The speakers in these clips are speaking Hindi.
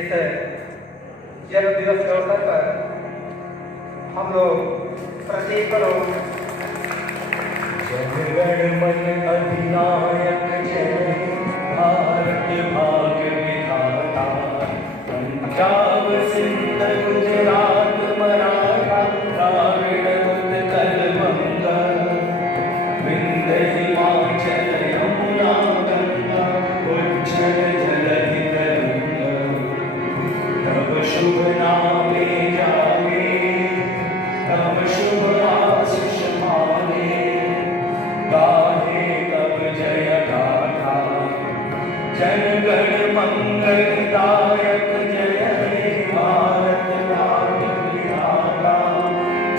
इस जल दिवस के अवसर पर हम लोग प्रत्येक लोग जनगणमन अधिनायक जय भारत भाग्य विधाता पंजाब सिंध गुजरात मराठा द्राविड़ उत्कल बंगा विंध्य हिमाचल यमुना गंगा उज्जल जलधि तरंगा तब शुभ नामे जागे तब शुभ आशीष माने गाहे तब जय गाथा जनगण मंगलदायक जय हे भारत भाग्य विधाता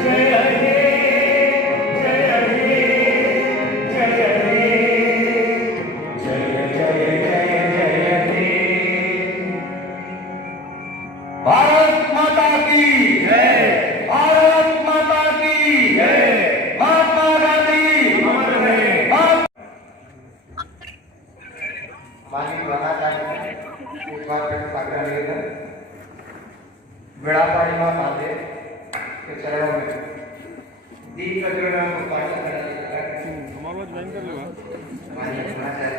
जय हे जय हे जय हे जय जय जय जय हे भारत माता की जय भारत माता की जय महात्मा गांधी अमर रहे माननीय प्रधानाचार्य एक बार फिर आग्रह निवेदन विड़ापाड़ी माँ साधे के चरणों में दीप प्रज्वलन को पाठन माननीय प्रधानाचार्य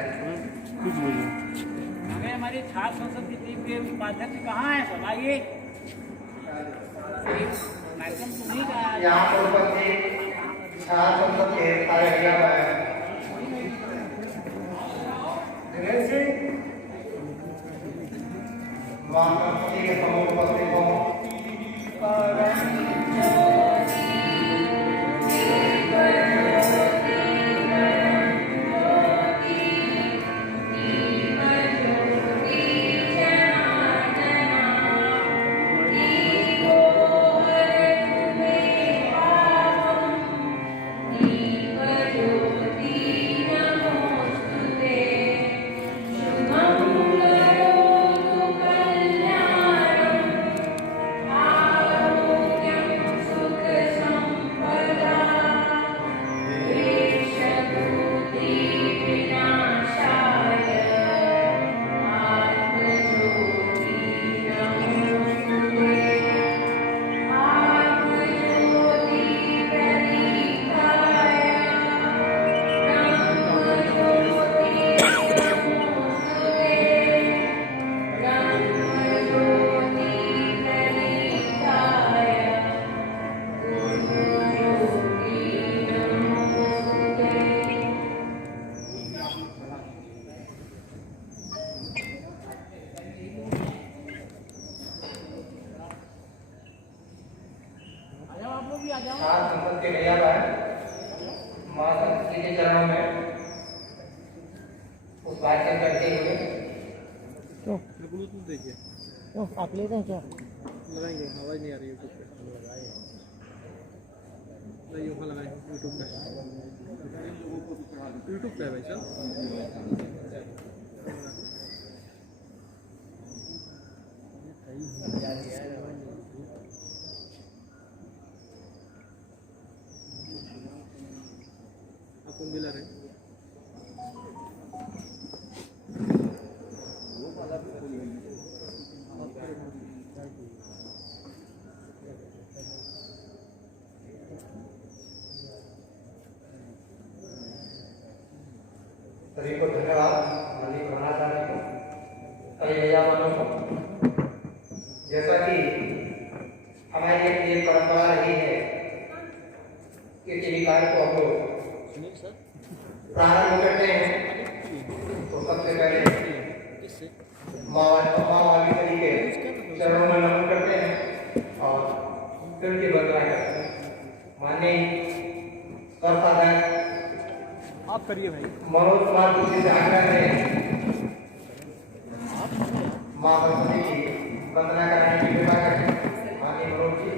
हमें हमारी छात्र संसद की टीम के उपाध्यक्ष कहाँ है? सब आइए। कार्यक्रम तो नहीं कहा यहाँ पर उपस्थित छात्र संसद के सारे भैया दिनेश सिंह महागणपति के समूह उपस्थित हों छात्र संसद के भैया माँ सरस्वती के चरणों में पुष्पार्चन करते हुए ब्लूटूथ देखिए तो आप ले रहे हैं क्या? लगाएंगे, आवाज नहीं आ रही यूट्यूब पे लगाए नहीं वहाँ लगाए यूट्यूब पे है भाई साहब आपको मिला रहे सभी को धन्यवाद माननीय प्रधानाचार्य को सभी भैया वालों को। जैसा कि हमारी एक ये परंपरा रही है कि किसी कार्य को हम लोग प्रारंभ करते हैं तो सबसे पहले माँ वाली तरीके चरणों में नमन करते हैं और फिर की बदला करते हैं। माननीय संस्थापक आप करिए भाई मनोज कुमार जी से आग्रह है माँ सरस्वती की वंदना कराने की कृपा करें। माननीय मनोज जी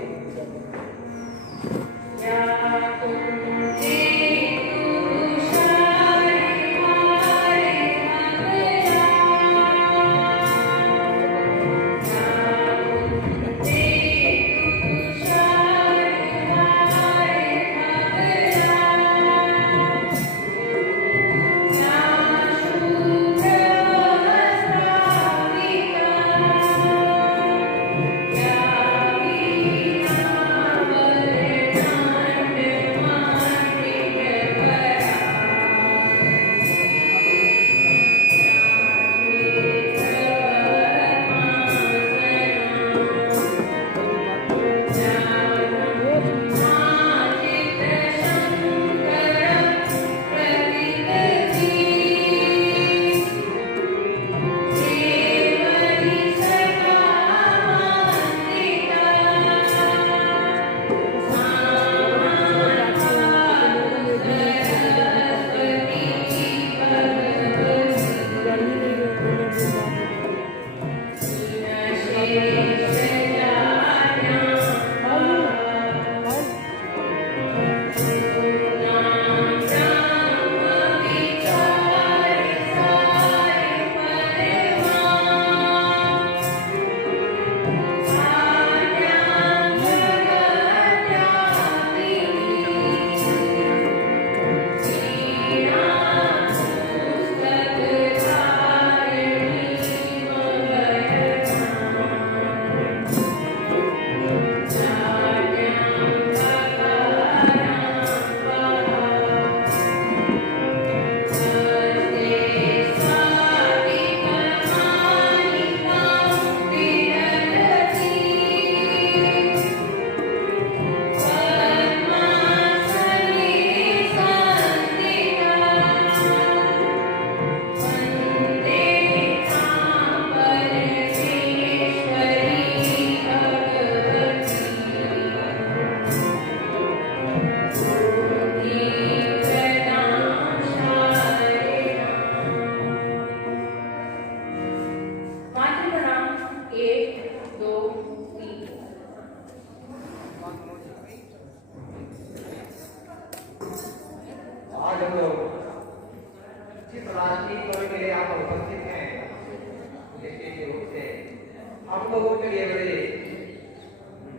के लिए बड़े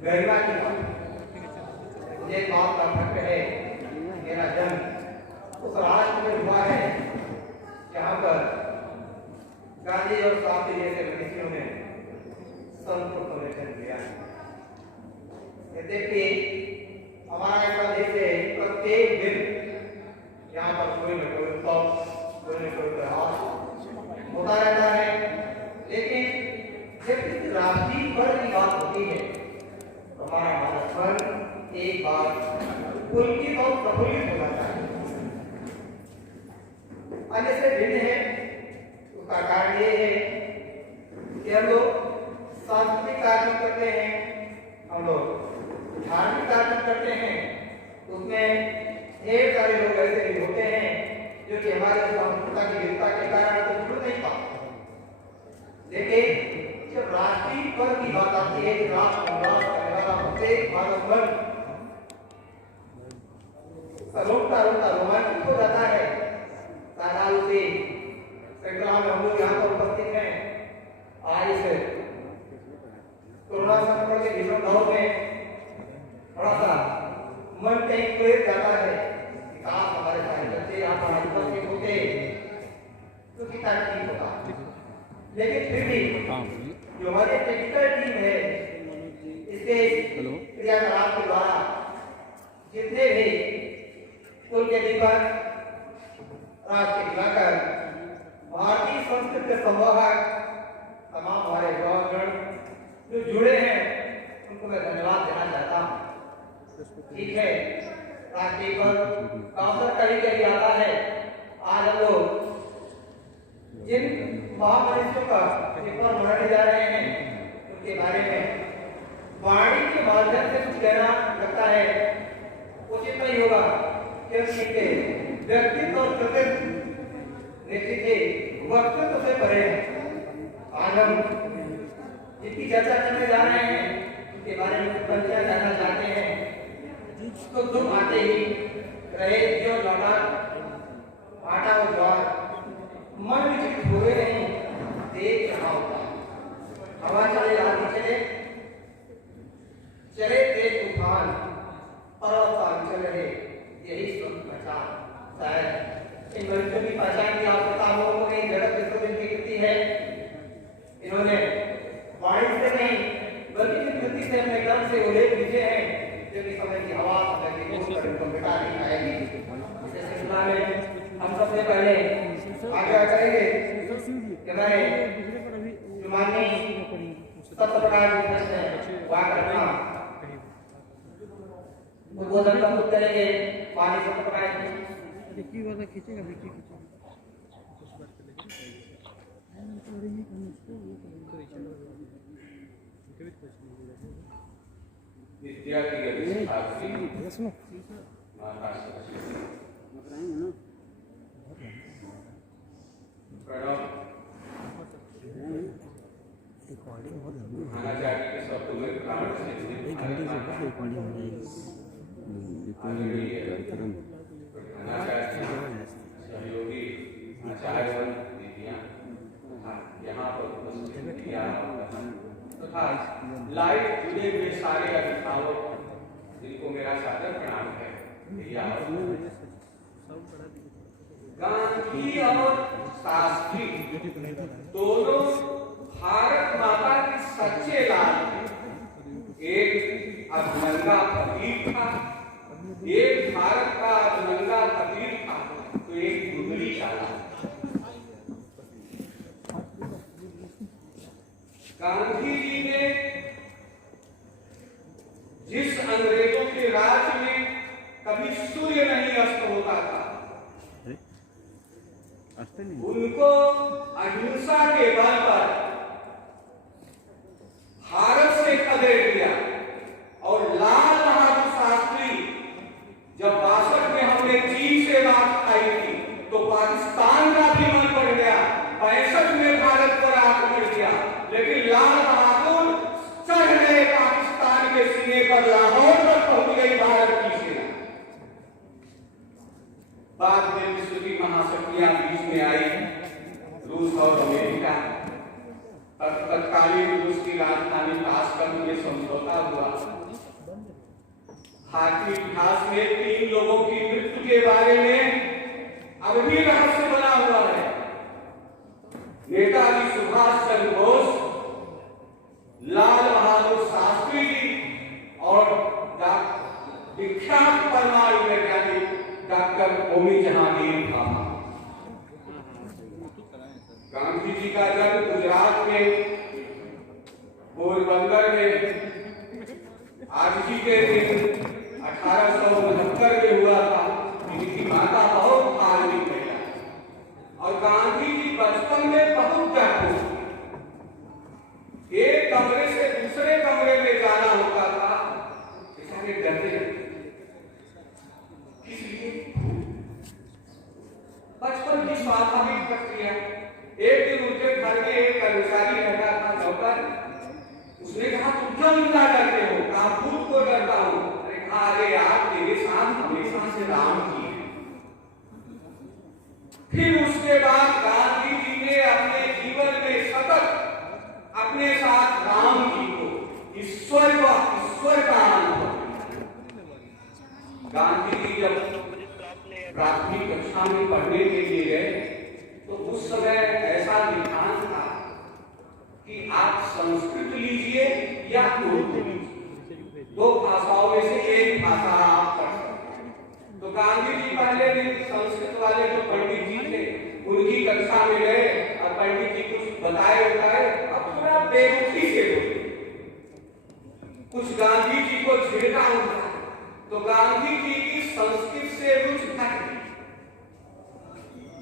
गरिमा की बात, ये बात का फर्क है। मेरा जन्म उस राष्ट्र में हुआ है जहाँ पर गांधी और साहब जैसे मनीषियों ने संतों को जन्म दिया। देखिए हमारा ऐसा देश है, प्रत्येक दिन यहाँ पर कोई न कोई उत्सव, कोई न कोई त्योहार होता रहता है। लेकिन जब किसी राष्ट्रीय पर्व की बात होती है तो हमारा भारत पर्व एक बार पुलकित और प्रफुल्लित हो जाता है। अन्य से भिन्न है, उसका कारण ये है कि हम लोग सांस्कृतिक कार्यक्रम करते हैं, हम लोग धार्मिक कार्यक्रम करते हैं, उसमें ढेर सारे लोग ऐसे भी होते हैं जो कि हमारे सांस्कृतिक की विविधता के कारण तो जुड़ नहीं पाते। लेकिन जब राष्ट्रीय पर्व की बात आती है, राष्ट्र करने वाला प्रत्येक भारत रोकता रोमांचित हो जाता है। तालाब से सैकड़ों में हम लोग यहाँ पर उपस्थित हैं। आज से कोरोना संक्रमण के भीषण दौर में थोड़ा सा मन कहीं प्रेरित जाता है कि काश हमारे सारे बच्चे यहाँ पर उपस्थित होते तो कितना ठीक होता। लेकिन फिर भी जो हमारी टेक्निकल टीम है, इसके क्रियाकलाप के द्वारा जितने भी कुल के दीपक, राष्ट्र के दिवाकर, भारतीय संस्कृति के संवाहक, तमाम हमारे गौरगण जो जुड़े हैं उनको मैं धन्यवाद देना चाहता हूँ। ठीक है, राष्ट्रीय पर्व का अवसर कभी कभी आता है। आज हम लोग जिन महामनीषियों का पेपर मनाने जा रहे हैं उनके बारे में वाणी के माध्यम से कुछ कहना लगता है उचित नहीं होगा, क्योंकि इनके व्यक्तित्व और कृतित्व निश्चित ही वक्तृत्व से परे हैं। आज हम जिसकी चर्चा करने जा रहे हैं उनके बारे में पंक्तियां कहना चाहते हैं। तो दुख आते ही रहे जो लौटा आटा और ज्वार, मन विचलित हुए नहीं, देख रहा होता। हवा चले आगे चले तेज तूफान, पर्वत चल रहे, यही सब पहचान। शायद इन मनुष्यों की पहचान की आवश्यकता हम लोगों को नहीं, जगत विश्वविद्यालय की कृति है। इन्होंने वाणी से नहीं बल्कि जिस कृति से अपने कर्म से उल्लेख लिखे हैं, जो कि समय की हवा को मिटा नहीं पाएगी। इस सिलसिला में हम सबसे पहले आग्रह करेंगे कि हमारे जो माननीय सत्यप्रकाश जी वाकरता उद्बोधन प्रस्तुत करेंगे। माननीय सत्यप्रकाश जी की वाला खींचेगा, वीडियो खींचेगा विद्या की अभिष्ठात्री सुनो माता सरस्वती प्रणव आचार्य के शब्दों में प्राण से एक घंटे से ऊपर रिकॉर्डिंग हो जाएगी। सहयोगी आचार्य दीदियां यहाँ पर उपस्थित तथा लाइव जुड़े हुए सारे अभिभावक जिनको मेरा सादर प्रणाम है। गांधी और शास्त्री दोनों भारत माता के सच्चे लाल, एक अभिनंगा फकीर था, एक भारत का अभिनंगा फकीर था, तो एक गुदड़ी चाला। गांधी जी ने जिस अंग्रेजों के राज में कभी सूर्य नहीं अस्त होता था, उनको अहिंसा के बल पर भारत से खदेड़ दिया। और लाल बहादुर शास्त्री जब 62 में हमने चीन से बात आई थी तो पाकिस्तान का भी मन पड़ गया, 65 में भारत पर आक्रमण किया, लेकिन लाल बहादुर चढ़ गए पाकिस्तान के सीने पर, लाहौर तक पहुंच गई भारत की सेना। बाद में विश्व की महाशक्तियां बीच में आई, रूस और अमेरिका। तत्कालीन रूस की राजधानी ताशकंद में समझौता हुआ। भारतीय इतिहास में 3 लोगों की मृत्यु के बारे में अब भी रहस्य बना हुआ है। नेताजी सुभाष चंद्र बोस, लाल बहादुर शास्त्री जी और विख्यात परमाणु वैज्ञानिक डॉक्टर होमी जहांगीर भाभा। गांधी जी का जन्म गुजरात में पोरबंदर में आज ही के दिन 1869 में हुआ था। इनकी माता बहुत धार्मिक महिला और गांधी जी बचपन में बहुत जागरूक। एक कमरे से दूसरे कमरे में जाना होता था, बेचारे डरते इसलिए बचपन की स्वाभाविक प्रक्रिया। एक दिन उनके घर में एक कर्मचारी रहता था, नौकर। उसने कहा तुम क्यों इतना डरते हो? कहा भूत को डरता हूं। अरे यार तेरे साथ हमेशा से राम जी है। फिर उसके बाद गांधी जी ने अपने जीवन में सतत अपने साथ राम जी को ईश्वर का अनुभव। गांधी जी जब प्राथमिक कक्षा में पढ़ने के लिए गए तो उस समय ऐसा विधान था कि आप संस्कृत लीजिए या उर्दू लीजिए, 2 भाषाओं में से एक भाषा आप पढ़ सकते हैं। तो गांधी जी पहले दिन संस्कृत वाले जो पंडित जी थे उनकी कक्षा में गए और पंडित जी कुछ बताए अब थोड़ा बेरुखी से बोले, कुछ गांधी जी को झिड़का उठा। तो गांधी जी की संस्कृत से रुचि हट गई।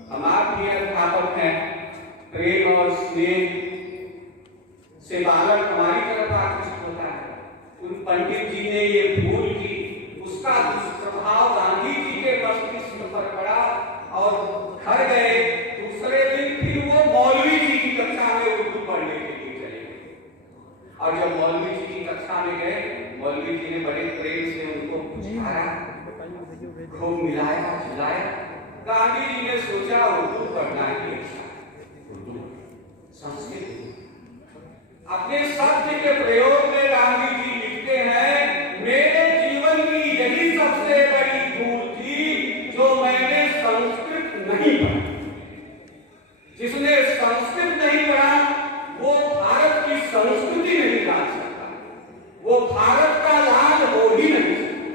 हमारे भी अध्यापक हैं, प्रेम और स्नेह से बालक हमारी तरफ आकृष्ट होता है। उन पंडित जी ने ये भूल की, उसका दुष्प्रभाव गांधी जी के मस्तिष्क पर पड़ा और घर गए। दूसरे दिन फिर वो मौलवी जी की कक्षा में उर्दू पढ़ने के लिए चले गए। और जब मौलवी जी की कक्षा में गए, मौलवी जी ने बड़े प्रेम से उनको बुझाया, खूब मिलाया झुलाया। गांधी जी ने सोचा उर्दू पढ़ना ही अच्छा, उर्दू संस्कृत। अपने सत्य के प्रयोग में गांधी जी लिखते हैं, मेरे जीवन की यही सबसे बड़ी भूल थी जो मैंने संस्कृत नहीं पढ़ी। जिसने संस्कृत नहीं पढ़ा वो भारत की संस्कृति नहीं जान सकता, वो भारत का लाल हो ही नहीं सकता।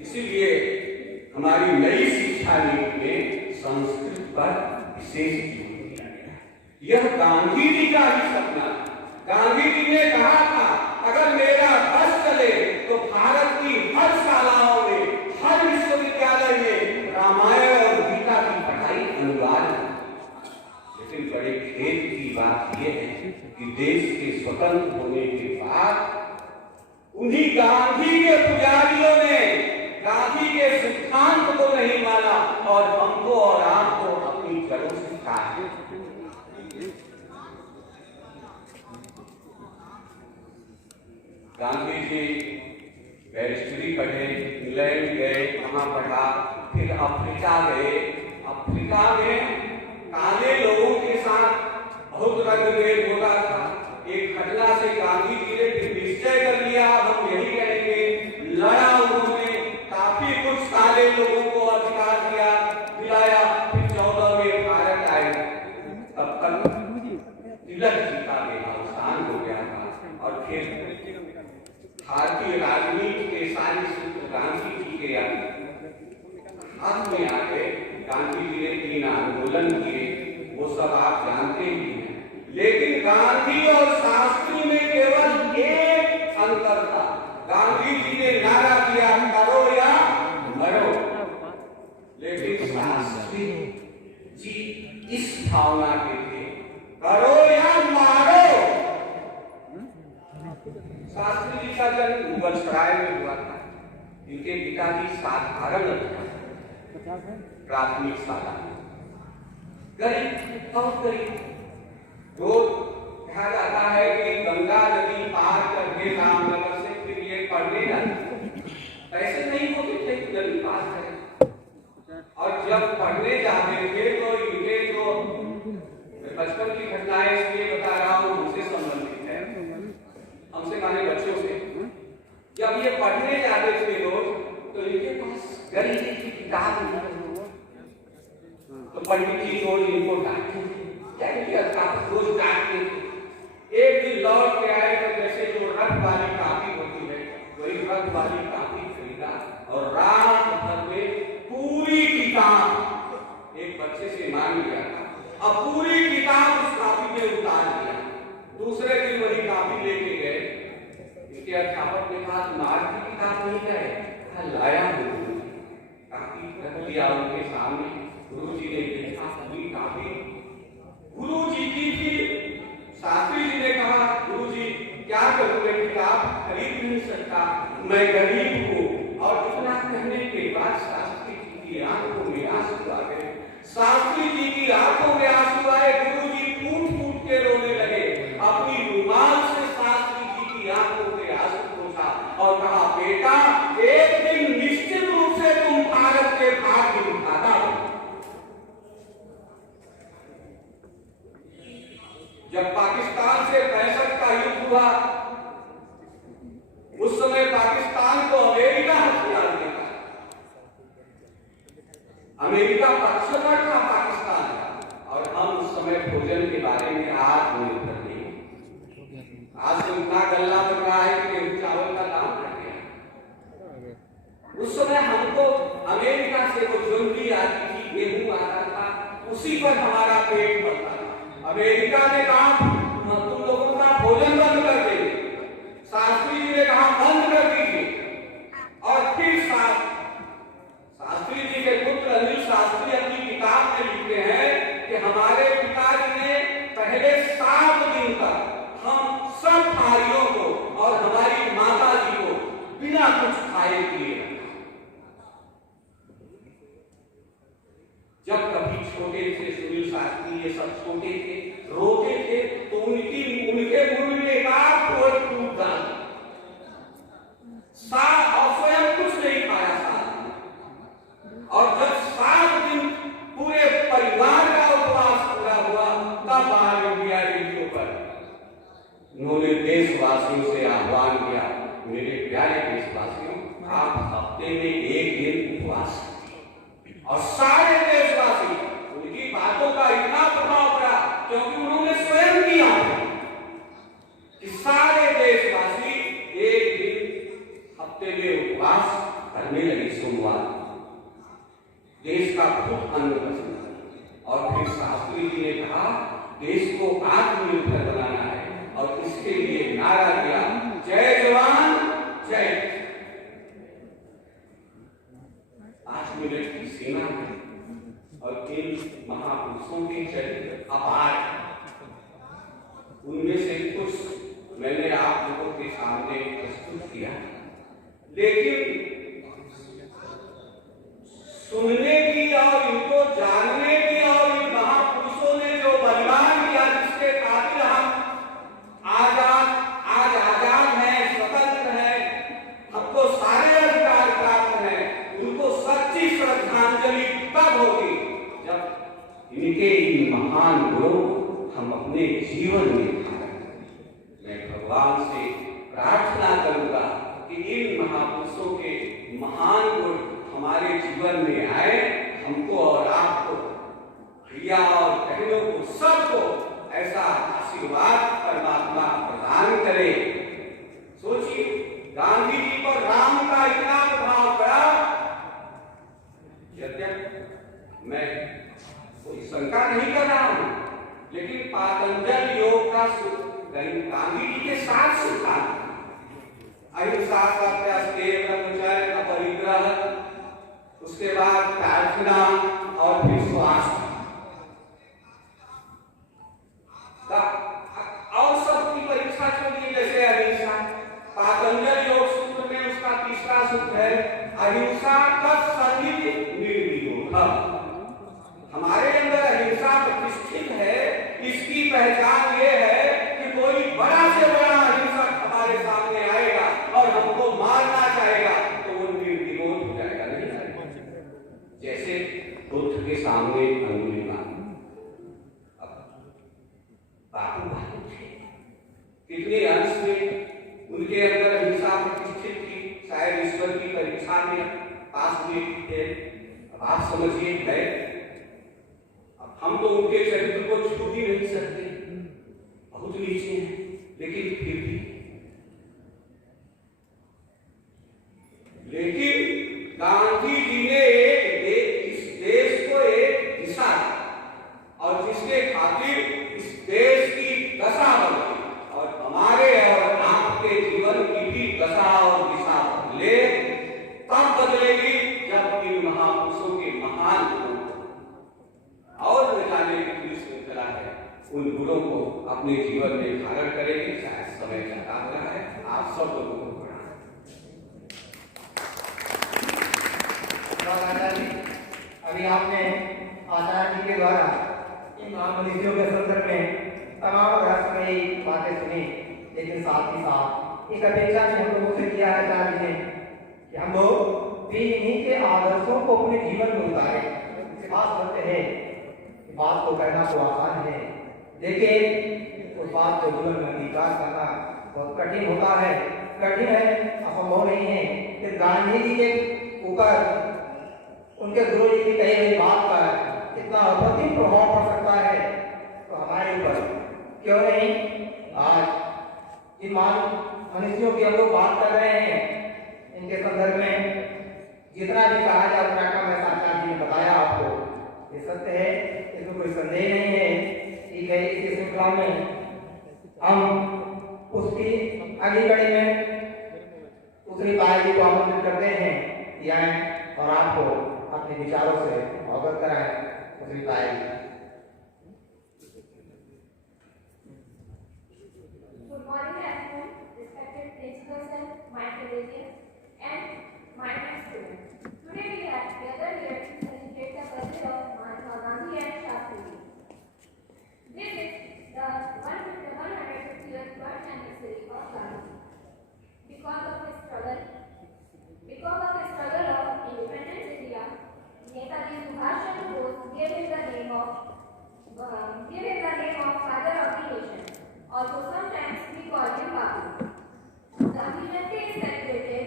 इसीलिए हमारी नई शिक्षा नीति में संस्कृत पर विशेष जोर दिया गया। यह गांधी जी का ही सपना। गांधी जी ने कहा था, अगर मेरा बस चले तो भारत की हर शालाओं में, हर विश्वविद्यालय में रामायण और गीता की पढ़ाई अनिवार्य है। लेकिन बड़े खेद की बात यह है कि देश के स्वतंत्र होने के बाद उन्हीं गांधी के पुजारियों ने गांधी के सिद्धांत को नहीं माना और हमको और आपको अपनी जड़ों से काट दिया। गांधी जी बैरिस्टरी पढ़े, इंग्लैंड गए, वहां पढ़ा, फिर अफ्रीका गए। अफ्रीका में काले लोगों के साथ बहुत रंगभेद होता था। एक घटना से गांधी जी ने फिर निश्चय कर लिया, हम यही करेंगे। लड़ा उन्होंने, काफी कुछ काले लोगों को अधिकार दिया, दिलाया। फिर 14 में भारत आए, तब तक तिलक जी का देहावसान हो गया था और फिर भारतीय राजनीति के सारे सूत्र गांधी जी के हाथ में आ गए। गांधी जी ने 3 आंदोलन किए, वो सब आप जानते ही हैं। लेकिन गांधी और शास्त्री में केवल एक अंतर था। गांधी जी ने नारा दिया, करो या मरो, लेकिन शास्त्री जी इस भावना के थे, करो या मारो। शास्त्री जी का जन्म मुगलसराय में हुआ था। इनके पिताजी साधारण प्राथमिक शाला, गरीब, बहुत गरीब। तो कहा जाता है कि गंगा नदी पार करके रामनगर से फिर ये पढ़ने जाते, पैसे नहीं होते थे कि नदी पार करें। और जब पढ़ने जाते थे तो इनके जो बचपन की लाया हूँ काफी रख दिया उनके सामने। गुरु जी ने देखा पूरी काफी गुरु जी की थी। शास्त्री जी ने कहा गुरु जी क्या करूं, मैं किताब खरीद नहीं सकता, मैं गरीब हूँ। और इतना कहने के बाद शास्त्री जी की आंखों में आंसू आ गए। शास्त्री जी की आंखों में आंसू आए। गुरु जी फूट फूट के रोने लगे। अपनी रुमाल से शास्त्री जी की आंखों में आंसू पोंछा और कहा बेटा एक दिन निश्चित रूप से तुम भारत के भाग्य विधाता हो। जब पाकिस्तान से 65 का युद्ध हुआ उस समय पाकिस्तान को अमेरिका हथियार देता। अमेरिका पक्षधर था पाकिस्तान का। और हम उस समय भोजन के बारे में आत्मनिर्भर नहीं। आज तो इतना गल्ला बन रहा है कि गेहूं चावल का दाम बढ़ गया। उस समय हमको अमेरिका से वो ज्वेलरी आती थी, गेहूं आता था, उसी पर हमारा पेट भरता था। अमेरिका ने कहा तुम लोगों का भोजन बंद कर दे। शास्त्री जी ने कहा बंद कर दीजिए। और फिर शास्त्री जी के पुत्र अनिल शास्त्री अपनी किताब में लिखते हैं कि हमारे पिताजी ने पहले 7 दिन तक हम सब भाइयों को और हमारी माता जी को बिना कुछ खाए पिए रखा। जब कभी छोटे थे सुनील शास्त्री, ये सब छोटे थे, रोते थे तो उनके मुंह में एक फूट टूटता और स्वयं कुछ नहीं खाया साथ। और जब 7 दिन पूरे परिवार का उपवास पूरा हुआ तब ऑल इंडिया रेडियो पर उन्होंने देशवासियों से आह्वान किया, मेरे प्यारे देशवासियों, आप हफ्ते में 1 दिन उपवास। और सारे देशवासी, उनकी बातों का इतना प्रभाव पड़ा क्योंकि उन्होंने स्वयं किया कि सारे देशवासी 1 दिन हफ्ते में उपवास करने लगे सोमवार। देश का बहुत अन्न बचा। और फिर शास्त्री जी ने कहा देश को आत्मनिर्भर बनाना है और इसके लिए नारा दिया, जय जवान जय। 5 मिनट की सेना है और इन महापुरुषों के चरित्र अपार। उनमें से कुछ मैंने आप लोगों के सामने प्रस्तुत किया, लेकिन सुनने की और इनको जानने की और इन महापुरुषों ने जो बलिदान किया जिसके खातिर हम आज आजाद हैं, स्वतंत्र हैं, हमको सारे अधिकार प्राप्त हैं, उनको सच्ची श्रद्धांजलि तब होगी जब इनके इन महान गुणों हम अपने जीवन में धारण करें। मैं भगवान से प्रार्थना करूंगा कि इन महापुरुषों के महान गुण हमारे जीवन में आए, हमको और आपको, भैया और बहनों को, सबको ऐसा आशीर्वाद परमात्मा प्रदान करे। सोचिए गांधी जी पर राम का इतना प्रभाव पड़ा। यद्यपि मैं कोई शंका नहीं कर रहा हूं, लेकिन पातंजल योग का गांधी जी के साथ सिद्धांत अहिंसा, सत्य, ब्रह्मचर्य, अपरिग्रह, उसके बाद प्रार्थना और फिर स्वास्थ्य और सबकी परीक्षा छोड़िए। जैसे अहिंसा, पातंजल योग सूत्र में उसका 3रा सूत्र है, अहिंसा तत्सन्निध निर्विरोधः। हमारे अंदर अहिंसा प्रतिष्ठित है। इसकी पहचान ये है कि कोई बड़ा से बड़ा अहिंसक हमारे सामने आएगा और हमको मारना चाहेगा तो वो निर्विरोध हो जाएगा। नहीं जैसे बुद्ध के सामने अंगुली मारी, बापू बापू थे, कितने अंश में उनके अंदर अहिंसा प्रतिष्ठित थी। शायद ईश्वर की परीक्षा में पास हुए थे। अब आप समझिए है, हम तो उनके चरित्र को छू भी नहीं सकते, बहुत नीचे हैं, लेकिन फिर भी गांधी जी ने इस देश को एक दिशा और जिसके खातिर इस देश की दशा बदली और हमारे और आपके जीवन की भी दशा और दिशा बदले, तब इन महापुरुषों के महान गुणों को और न जाने की पूरी श्रृंखला है, उन गुणों को अपने जीवन में धारण करेंगे। शायद समय ज्यादा हो रहा है, आप सब लोगों को अभी आपने आचार्य जी के द्वारा इन महामनीषियों के संदर्भ में तमाम रहस्यमयी बातें सुनी, लेकिन साथ ही साथ एक अपेक्षा भी हम लोगों से किया है आचार्य जी ने कि हम लोग भी इन्हीं के आदर्शों को अपने जीवन में उतारें। बात करते हैं, बात को कहना तो आसान है, लेकिन उस बात को जीवन में अंगीकार करना बहुत कठिन होता है। कठिन है, असंभव नहीं है कि गांधी जी के ऊपर उनके गुरु जी की कही हुई बात पर कितना अप्रतिम प्रभाव पड़ सकता है, तो हमारे ऊपर क्यों नहीं आज इन मनुष्यों की हम लोग बात कर रहे हैं, इनके संदर्भ में जितना भी कहा जाए उतना कम है। आचार्य जी ने बताया आपको, ये सत्य है, इसमें कोई संदेह नहीं है। ठीक है, इस श्रृंखला में हम उसकी अगली कड़ी में दूसरी पाई जी को आमंत्रित करते हैं या और आपको अपने विचारों से अवगत कराएं। दूसरी पाई Good morning, everyone, respected principals and my colleagues and my students. Today we are gathered here to celebrate the birthday of Mahatma Gandhi and Shastri. This is the 150th birth anniversary of Gandhi. Because of his struggle of independence India, Netaji Subhash Chandra Bose gave him the name of father of the nation. Although sometimes we call him Bapu. Gandhi Jayanti is celebrated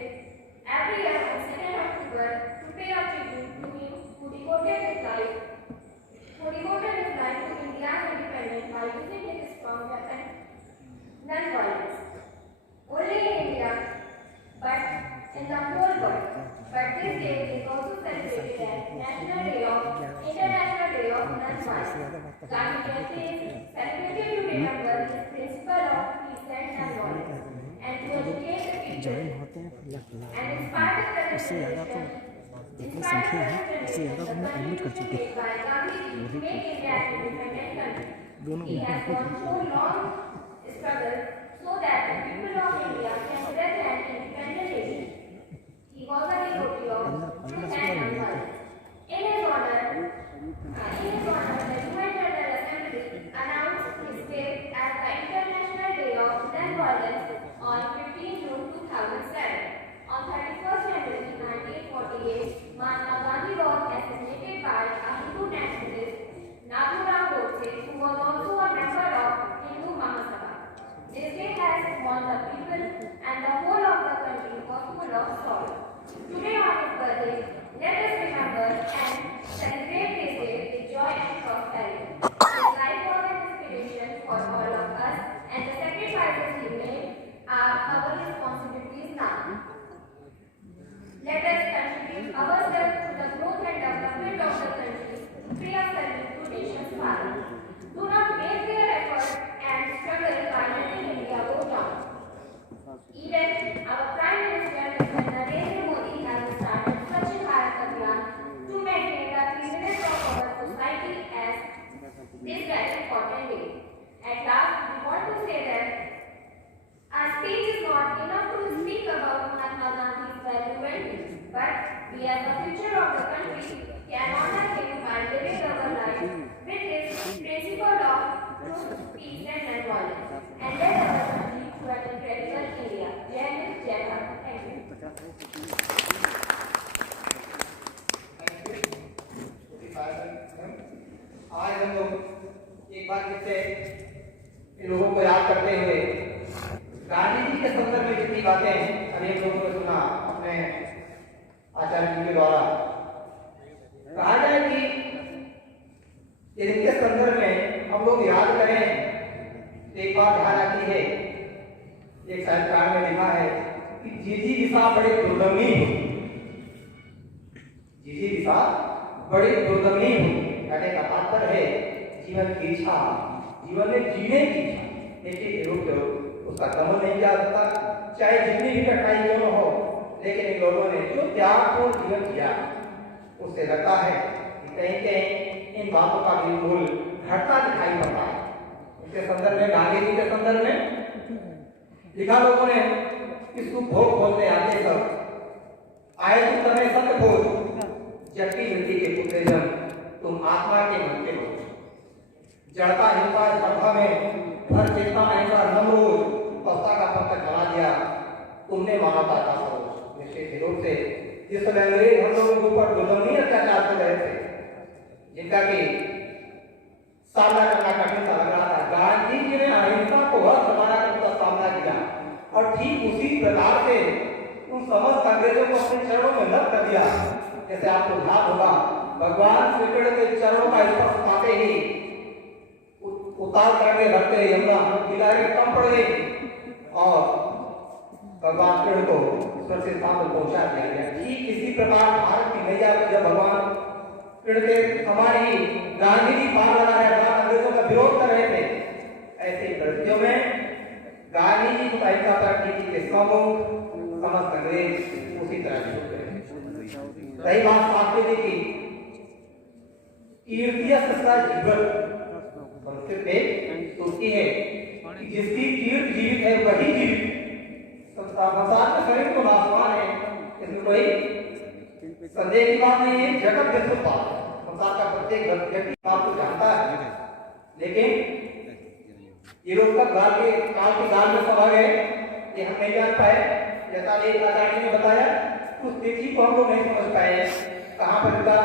every year on 2nd October to pay a tribute to him who devoted his life to India's independence by using his strong weapon, non-violence. Only in India, but in the whole world. But this day is also celebrated as International Day of Non-Violence. Gandhi Jayanti is celebrated to remember his principle of peace and non-violence, and to educate the people and inspire the इससे ज़्यादा तो जितनी संख्या है इससे ज़्यादा तो हम एडमिट कर चुके हैं दोनों He has gone through long struggle so that the people of India can rest an independent nation. He was a devotee of truth and non-violence. In his honor, the UN General Assembly announced his date as the International Day of Non-Violence on 15 June 2007. On 31st January 1948, Mahatma Gandhi was assassinated by a Hindu nationalist, Nathuram Godse, who was also a member of Hindu Mahasabha. This day has won the people and the whole of the country was full of sorrow. Today on his birthday, let us remember and celebrate this day with joy and prosperity. His life was an inspiration for all of us, and the sacrifices he made are our responsibilities now. Let us contribute ourselves to the growth and development of the country, free of service to nation's father. Do not waste their effort and struggle by letting India go down. Even our Prime Minister, Mr. Narendra Modi, has started Swachh Bharat Abhiyan to maintain the cleanliness of our society as this very important day. At last, we want to say that our speech is not enough to speak about Mahatma Gandhi's value, but we as the future of the country can honor him by living our life with his principle of truth, peace and non-violence, and let our country to an incredible India. Jai Hind, Jai Bharat. Thank you. आज हम लोग एक बार फिर से इन लोगों को याद करते हुए गांधी जी के संदर्भ में जितनी बातें अनेक लोगों ने सुना अपने आचार्य जी के द्वारा, कहा जाए कि इनके संदर्भ में हम लोग याद करें तो एक बात ध्यान आती है, एक साहित्यकार में लिखा है कि जीजी दिशा बड़े दुर्दमी हो, जीजी दिशा बड़ी दुर्दमी हो, कहने का तात्पर्य है जीवन की इच्छा, जीवन में जीने की इच्छा, देखिए उसका दमन नहीं किया जाता, चाहे जितनी भी कठिनाई क्यों हो, लेकिन इन लोगों ने जो त्यागपूर्ण जीवन जिया, उससे लगता है कि कहीं कहीं इन बातों का भी मूल घटता दिखाई पड़ता है। इसके संदर्भ में गांधी जी के संदर्भ में लिखा लोगों ने कि सुख भोग खोजने आते सब आए तुम समय सत्य खोज, जबकि मिट्टी के पुतले जन तुम आत्मा के मन के लोग। जड़ता हिंसा स्पर्धा में भर चेतना अहिंसा नमरूद पस्ता का पत्थर बना दिया तुमने मानवता का सोच। निश्चित रूप से जिस समय अंग्रेज हम लोगों के ऊपर जुल्मी अत्याचार कर रहे थे, जिनका कि सामना करना कठिन सा लग रहा था, गांधी जी ने अहिंसा को वह बनाकर उसका सामना किया और ठीक उसी प्रकार से उन समस्त अंग्रेजों को अपने चरणों में लग कर दिया। जैसे आपको ध्यान होगा, भगवान श्री कृष्ण के चरणों का स्पर्श पाते ही उतार करके रखते यमुना की लहरें कम पड़ गई और भगवान कृष्ण को सुरक्षित स्थान पर पहुंचा दिया गया। ठीक इसी प्रकार भारत की नैया जब भगवान कृष्ण के समान ही गांधी जी पार लगा रहे थे, अंग्रेजों का विरोध कर रहे थे, ऐसी परिस्थितियों में गांधी जी को अहिंसा पर नीति के सम्मुख समस्त अंग्रेज उसी तरह झुक गए। रही बात शास्त्री जी की संस्कृत में सोचती है कि जिसकी कीर्ति जीवित है वही जीवित। संसार का शरीर तो नाशवान है, इसमें कोई संदेह की बात नहीं है। जगत विश्व बात है, संसार का प्रत्येक व्यक्ति बात को जानता है, लेकिन ये लोग तक काल के गाल में समा गए कि हम नहीं जान पाए। जैसा एक आचार्य ने बताया, उस तिथि को हम लोग नहीं समझ पाए, कहाँ पर इनका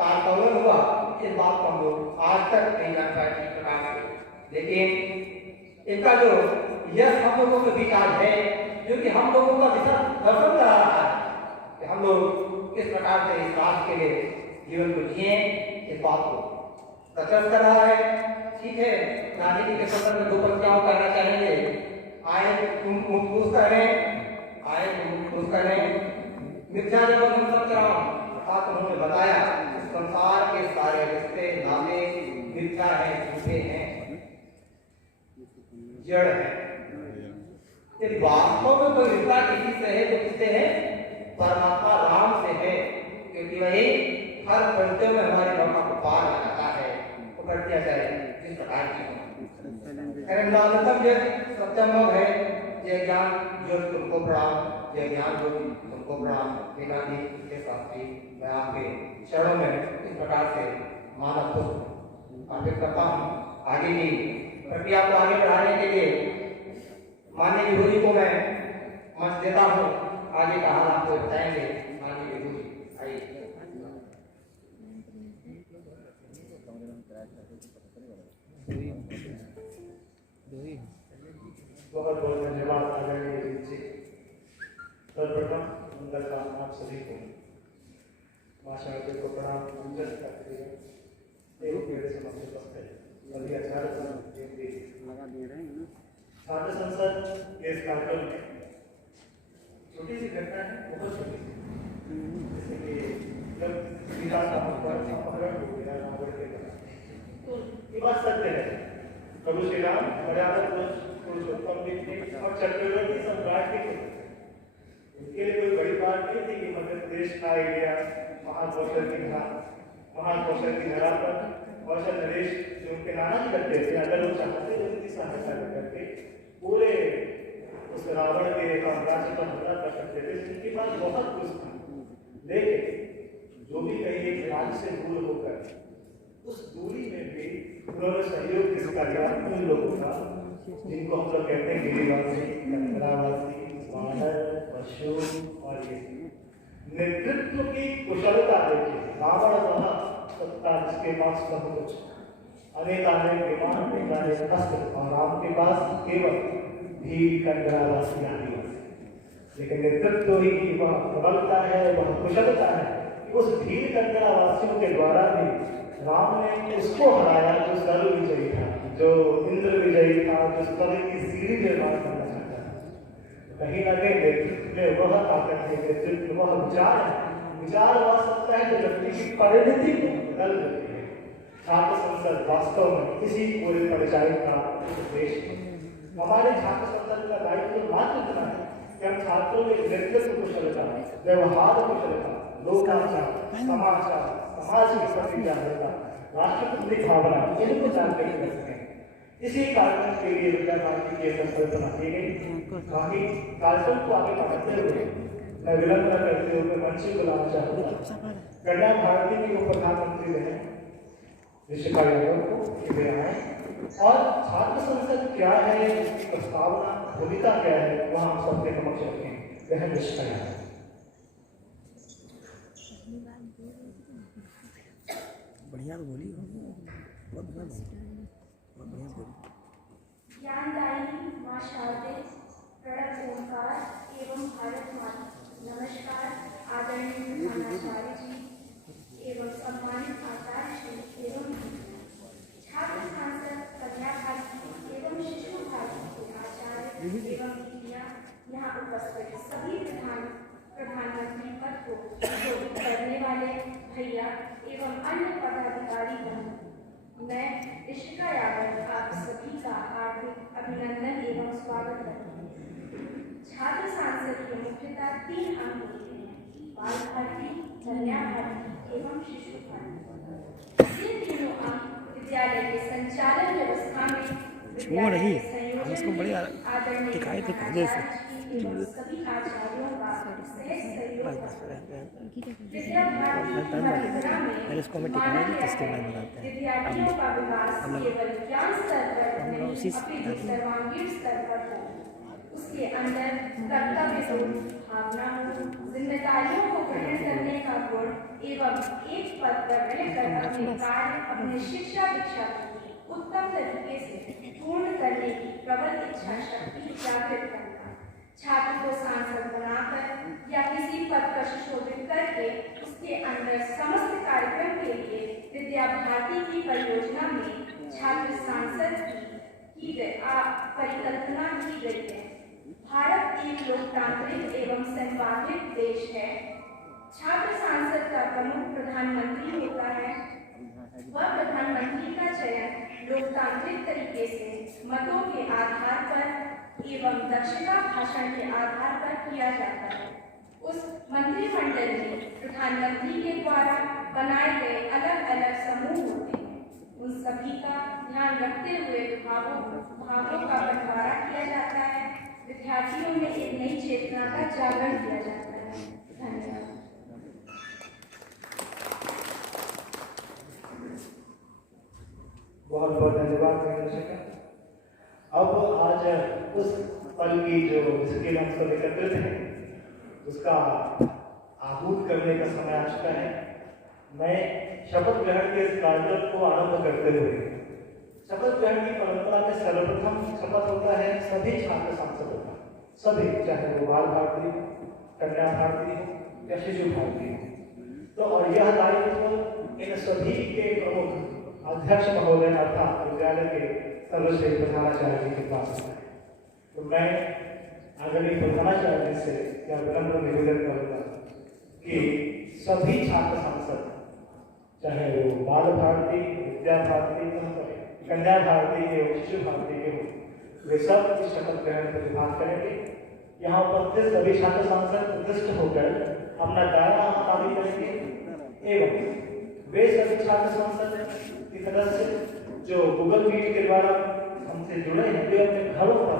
काल कौन हुआ, इस बात को हम लोग आज तक नहीं जान पाए ठीक प्रकार से। लेकिन इनका जो यश हम लोगों के बीच आज है, जो कि हम लोगों का दिशा दर्शन करा रहा है कि हम लोग किस प्रकार से इस राष्ट्र के लिए जीवन को जिए, इस बात को सचेत कर रहा है। ठीक है, गांधी जी के संदर्भ में दो पंक्तियां करना चाहेंगे। आए तुम मुक्त करें, आए तुम मुक्त करें, मिथ्या जब संतराम, अर्थात उन्होंने बताया संसार के सारे रिश्ते नाते मिथ्या हैं, झूठे हैं, जड़ है। यदि वास्तव में कोई रिश्ता किसी से है तो किससे है? परमात्मा राम से है, क्योंकि वही हर परिस्थिति में हमारी भावना को पार लगाता है, पकड़ दिया जाए जिस प्रकार की हो। सत्यम है जय ज्ञान ज्योति तुमको प्रणाम, जय ज्ञान ज्योति तुमको प्रणाम। गांधी के शास्त्री, मैं आपके चरणों में इस प्रकार से मानव को अर्पित करता हूँ। आगे की प्रक्रिया को आगे बढ़ाने के लिए माननीय विभू जी को मैं मंच देता हूँ। आगे का हाल आपको बताएंगे माननीय विभू जी, आइए। बहुत बहुत धन्यवाद आदरणीय जी। सर्वप्रथम मंगल कामना आप सभी को भाषण को प्रणाम पूजन करते हैं। एक मेरे समक्ष उपस्थित सभी आचार्य छात्र संसद के इस कार्यक्रम में छोटी सी घटना है, बहुत छोटी सी, जैसे कि जब सीता साहब पर अपहरण हो गया रावण के द्वारा, तो ये बात सत्य है। प्रभु श्री राम मर्यादा पुरुषोत्तम भी थे और चक्रवर्ती सम्राट भी थे। उनके लिए कोई बड़ी बात नहीं थी कि मध्य प्रदेश का एरिया महाकौशल की धरा पर कौशल नरेश जो उनके नाना जी करते थे, अगर वो चाहते तो उनकी सहायता करके पूरे उस रावण के साम्राज्य पर हमला कर सकते थे, जिनके पास बहुत कुछ था। लेकिन जो भी कहीं एक राज्य से दूर होकर उस दूरी में भी उन्होंने सहयोग किसका किया? उन लोगों का जिनको हम लोग कहते हैं गिरिवासी, कंकरावासी, वानर, पशु और ये नेतृत्व की कुशलता देखिए। रावण वह सत्ता जिसके पास सब कुछ, अनेक विमान अस्त्र, और राम के पास केवल भीड़, कंकरावासी, आदिवासी। लेकिन नेतृत्व ही की वह प्रबलता है, वह कुशलता है। उस भीड़ कंकरावासियों के द्वारा भी राम ने उसको हराया जो सर्व विजयी था, जो इंद्र विजयी था, जो स्वर्ग की सीढ़ी निर्माण करना चाहता था। कहीं ना कहीं नेतृत्व में वह ताकत है, नेतृत्व वह विचार है। विचार वह सकता है जो व्यक्ति की परिणति को बदल देती है। छात्र संसद वास्तव में इसी पूरे परिचय का उद्देश्य है। हमारे छात्र संसद का दायित्व मात्र इतना है कि हम छात्रों में नेतृत्व कुशलता, व्यवहार कुशलता, लोकाचार, समाचार, समाज के प्रति जागरूकता, राष्ट्र प्रति भावना, इनको जानकारी कर सकें। इसी कार्यक्रम के लिए विद्या भारती की संकल्पना की गई। बाकी कार्यक्रम को आगे बढ़ाते हुए मैं विलंब न करते हुए मंच को बुलाना चाहूँगा कन्या भारती के उप प्रधानमंत्री रहे ऋषिका यादव को ले आए और छात्र संसद क्या है, प्रस्तावना भूमिका क्या है, वह हम सबके समक्ष रखें। वह ऋषिका यादव। बढ़िया बोली, बहुत बढ़िया बोली। ज्ञानदायिनी माँ शारदे, प्रणव ओंकार एवं भारत माता, नमस्कार आदरणीय प्रधानाचार्य जी एवं सम्मानित आचार्य श्री एवं छात्र सांसद कन्या भारती एवं शिशु भारती के आचार्य एवं दीदियाँ, यहाँ उपस्थित सभी प्रधानमंत्री पद को शोभित करने वाले भैया एवं अन्य पदाधिकारी, मैं ऋषिका यादव आप सभी का हार्दिक अभिनंदन एवं स्वागत करती हूँ। छात्र सांसद के मुख्यतः 3 अंग होते हैं: बाल भारती, कन्या भारती एवं शिशु भारती। ये तीनों अंग विद्यालय के संचालन व्यवस्था में वो नहीं, उसको बड़ी दिखाई तो पहले से सभी आचार्यों का पहले इसको हमें टिकाना दी, इसके बाद बनाते हैं। विद्यार्थियों का विकास केवल ज्ञान स्तर पर हम लोग उसी नहीं, सर्वांगीण स्तर पर हो। उसके अंदर कर्तव्य हो, भावना हो, जिम्मेदारियों को ग्रहण करने का गुण एवं एक पद पर रहकर अपने कार्य, अपने शिक्षा दीक्षा को उत्तम तरीके से पूर्ण करने की प्रबल इच्छा शक्ति जागृत करना। छात्र को सांसद बनाकर या किसी पद पर सुशोभित करके उसके अंदर समस्त कार्यक्रम के लिए विद्या भारती की परियोजना में छात्र सांसद की परिकल्पना की गई है। भारत एक लोकतांत्रिक एवं संवादित देश है। छात्र सांसद का प्रमुख प्रधानमंत्री होता है। वह प्रधानमंत्री का चयन लोकतांत्रिक तरीके से मतों के आधार पर एवं दक्षता भाषण के आधार पर किया जाता है। उस मंत्रिमंडल में प्रधानमंत्री के द्वारा बनाए गए अलग अलग समूह होते हैं। उन सभी का ध्यान रखते हुए भावों का बंटवारा किया जाता है। विद्यार्थियों में एक नई चेतना का जागरण किया जाता है। धन्यवाद। बहुत बहुत धन्यवाद। अब आज उस पल की जो जिसके हम सब एकत्रित हैं उसका आहूत करने का समय आ चुका है। मैं शपथ ग्रहण के इस कार्यक्रम को आरंभ करते हुए शपथ ग्रहण की परंपरा में सर्वप्रथम शपथ होता है सभी छात्र सांसदों का, सभी, चाहे वो बाल भारती, कन्या भारती हो या शिशु भारती हो। तो और यह दायित्व इन सभी के प्रमुख अध्यक्ष महोदय अर्थात विद्यालय के सर्वश्रेष्ठ प्रधानाचार्य जी के पास है। तो मैं आदरणीय प्रधानाचार्य से यह विनम्र निवेदन करूँगा कि सभी छात्र सांसद, चाहे वो बाल भारती, विद्या भारती, कन्या भारती एवं शिशु भारती के हो, वे सब इस शपथ ग्रहण में विभाग करेंगे। यहाँ उपस्थित सभी छात्र सांसद प्रतिष्ठित होकर अपना दाया हाथ आगे करेंगे एवं वे सभी छात्र संसद की सदस्य जो गूगल मीट के द्वारा हमसे जुड़े हैं वे अपने घरों पर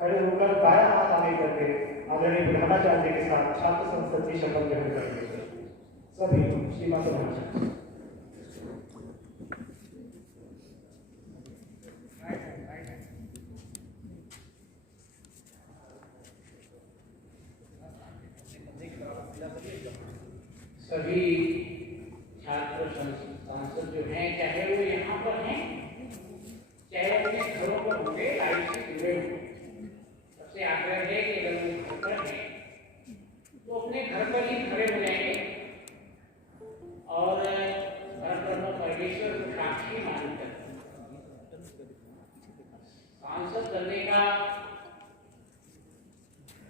खड़े होकर दाया हाथ आगे करके आदरणीय प्रधानाचार्य के साथ छात्र संसद की शपथ ग्रहण करेंगे। सभी श्रीमान प्रधानाचार्य। सभी छात्र सांसद जो हैं, चाहे वो यहाँ पर हैं, चाहे अपने घरों पर होंगे, लाइफ से जुड़े हुए, सबसे आग्रह है कि अगर वो घर पर हैं तो अपने घर पर ही खड़े हो जाएंगे और परब्रह्म परमेश्वर को साक्षी मानकर सांसद बनने का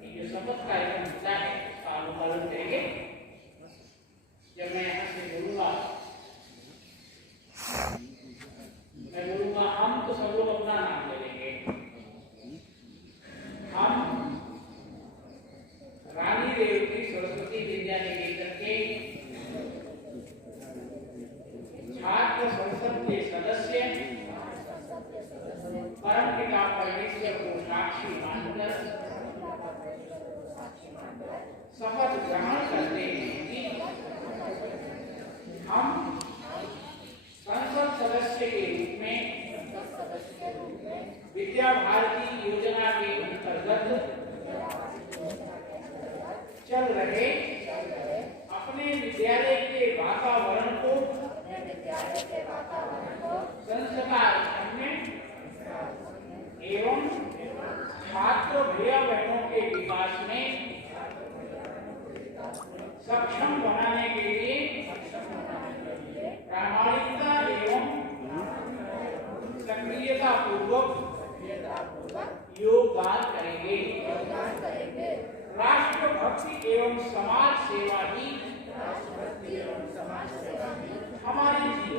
जो शपथ कार्यक्रम होता है उसका अनुपालन करेंगे। जब मैं यहाँ से बोलूँगा, मैं बोलूँगा हम, तो सब लोग अपना नाम ले लेंगे। हम रानी रेवती सरस्वती विद्या निकेतन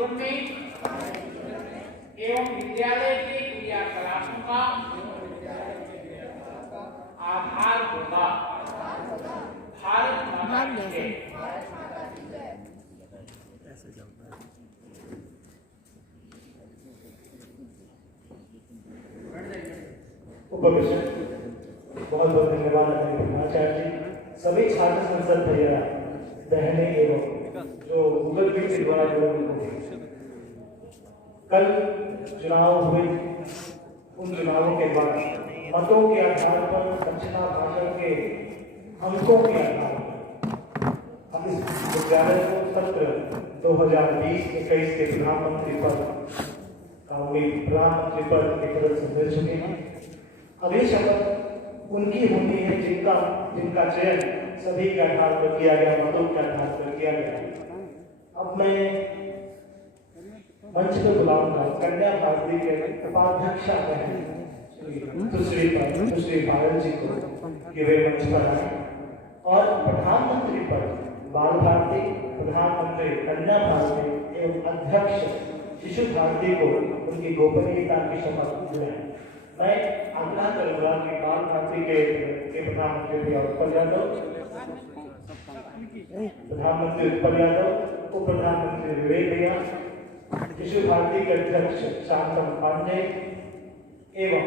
जीवन में एवं विद्यालय के क्रियाकलापों का आधार होगा। भारत माता की जय। ऐसे चलता है। उपविष्ट बहुत बहुत धन्यवाद आचार्य जी, सभी छात्र संसद भैया बहने एवं जो गूगल मीट के द्वारा जुड़े हुए। कल चुनाव हुए, उन चुनावों के बाद मतों के आधार पर दक्षिणा भाषण के अंकों के आधार पर हम इस विद्यालय को सत्र 2020-21 के प्रधानमंत्री पद की तरफ से मिल चुके हैं। अगली शपथ उनकी होनी है जिनका चयन सभी के आधार पर किया गया, मतों के आधार पर किया गया। अब मैं मंच पर बुलाऊंगा कन्या भारती के उपाध्यक्षा सुश्री पायल जी को कि वे मंच पर आए और प्रधानमंत्री पद बाल भारती, प्रधानमंत्री कन्या भारती एवं अध्यक्ष शिशु भारती को उनकी गोपनीयता की शपथ दिलाएं। मैं आग्रह करूंगा कि बाल भारती के प्रधानमंत्री उत्पल यादव, उप प्रधानमंत्री विवेक भैया, शिशु भारती के अध्यक्ष शांतम पांडे एवं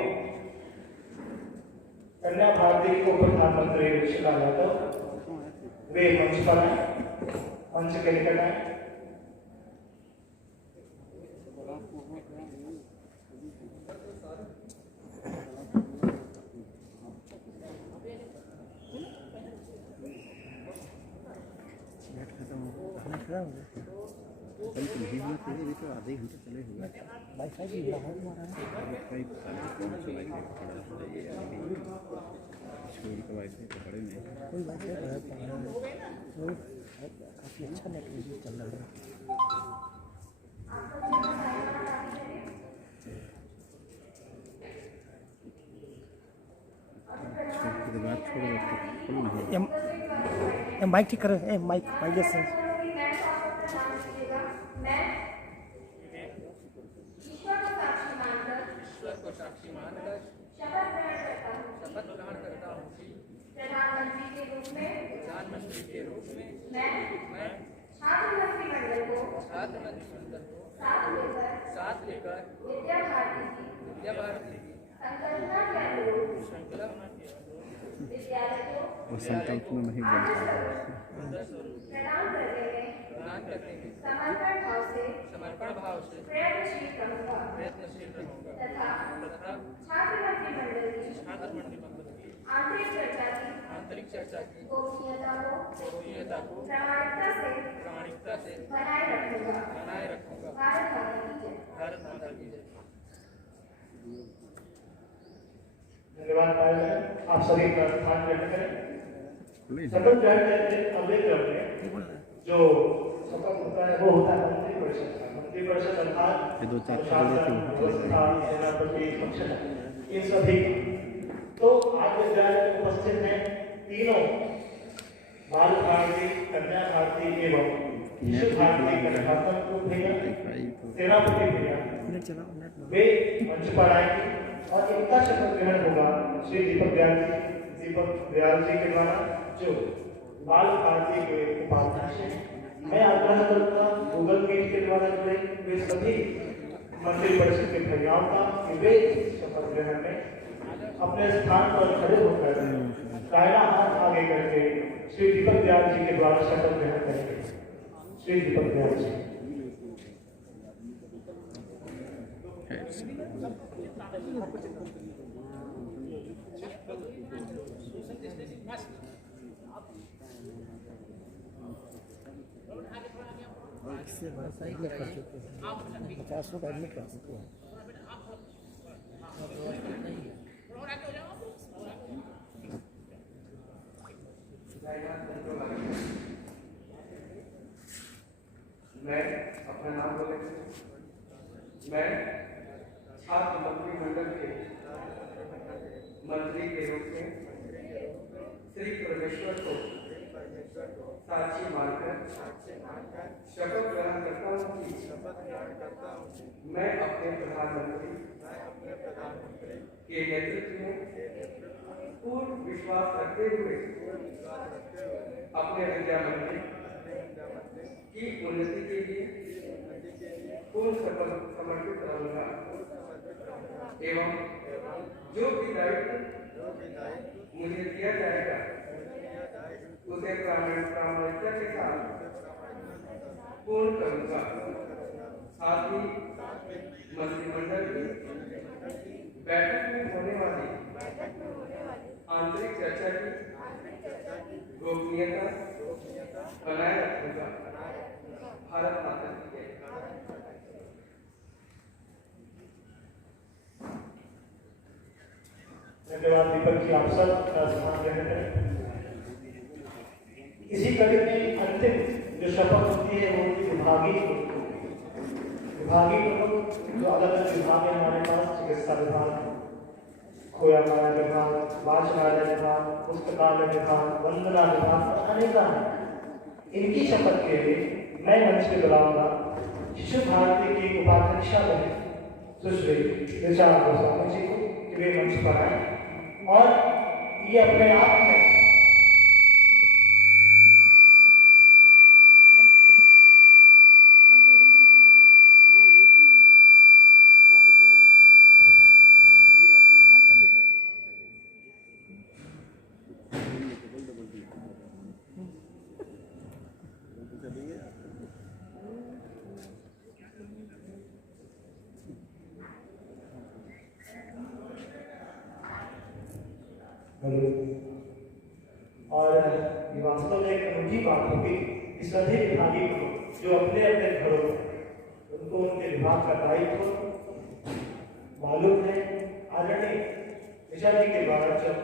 कन्या भारती को प्रधानमंत्री ऋषिका यादव वे मंच पर आए, मंच के निकट आए। कल तो नहीं होना चाहिए, ये तो आधे घंटे चले हुए। वाईफाई भी हुआ है हमारा, वाईफाई का वाईफाई तो बड़े में कोई वाईफाई काफ़ी अच्छा नेटवर्क चल रहा है। माइक ठीक करो, माइक जैसे प्रधानमंत्री के रूप में मैं छात्र मंत्रिमंडल को साथ लेकर विद्या भारती की संकल्पना के अनुरूप विद्यालय को संकल्पना नहीं बन पा रहा है। प्रदान करने में समर्पण भाव से प्रयत्नशील रहूंगा तथा छात्र मंत्रिमंडल की आंतरिक चर्चा की गोपनीयता को प्रामाणिकता से बनाए रखूंगा। भारत माता की जय। धन्यवाद पायल, आप सभी स्थान ग्रहण करें। शपथ ग्रहण करते अगले क्रम में जो शपथ होता है वो होता है मंत्रि परिषद अर्थात सेनापति पक्षद इन सभी। तो आज विद्यालय में उपस्थित हैं तीनों बाल भारती, कन्या भारती एवं शिशु भारती के प्रधानमंत्री भैया, सेनापति भैया वे मंच पर आएंगे और इनका शपथ ग्रहण होगा श्री दीपक दयाल जी के द्वारा जो बाल भारती के उपाध्यक्ष हैं। मैं आग्रह करूंगा गूगल मीट के द्वारा जुड़े वे सभी मंत्रि परिषद के भैयाओं का कि वे शपथ ग्रहण में अपने स्थान पर खड़े होकर दाहिना हाथ आगे करके श्री दीपक दयाल जी के द्वारा शपथ ग्रहण करेंगे। श्री दीपक दयाल जी। इससे बड़ा एडमिट कर चुके हैं, 50 लोग एडमिट कर चुके हैं। मैं अपना नाम बोले, मैं छात्र मंत्रिमंडल के मंत्री के रूप में श्री परमेश्वर को साक्षी मानकर शपथ ग्रहण करता हूँ कि मैं अपने प्रधानमंत्री के नेतृत्व में पूर्ण विश्वास रखते हुए अपने विद्या मंदिर की उन्नति के लिए पूर्ण समर्पित रहूंगा एवं जो भी दायित्व मुझे दिया जाएगा उसे प्रामाणिकता के साथ पूर्ण करूंगा। साथ ही मंत्रिमंडल की बैठक में होने वाली आंतरिक चर्चा की गोपनीयता बनाए रखूंगा। भारत माता की जय। धन्यवाद दीपक जी, आप सब सम्मान ग्रहण करें। इसी कड़ी में अंतिम जो शपथ होती है वो विभागीय प्रमुख जो अलग अलग विभाग है हमारे पास, चिकित्सा विभाग, खोयामाया विभाग, वाचनालय विभाग, पुस्तकालय विभाग, वंदना विभाग और अनेक हैं। इनकी शपथ के लिए मैं मंच पे बुलाऊंगा शिशु भारती की उपाध्यक्षा बने सुश्री ऋचा गोस्वामी जी को कि वे मंच पर आए और ये अपने आप में और वास्तव में एक अनूठी बात होगी कि सभी विभागीय जो अपने अपने घरों में उनको उनके विभाग का दायित्व मालूम है। आदरणीय ऋचा जी के द्वारा जब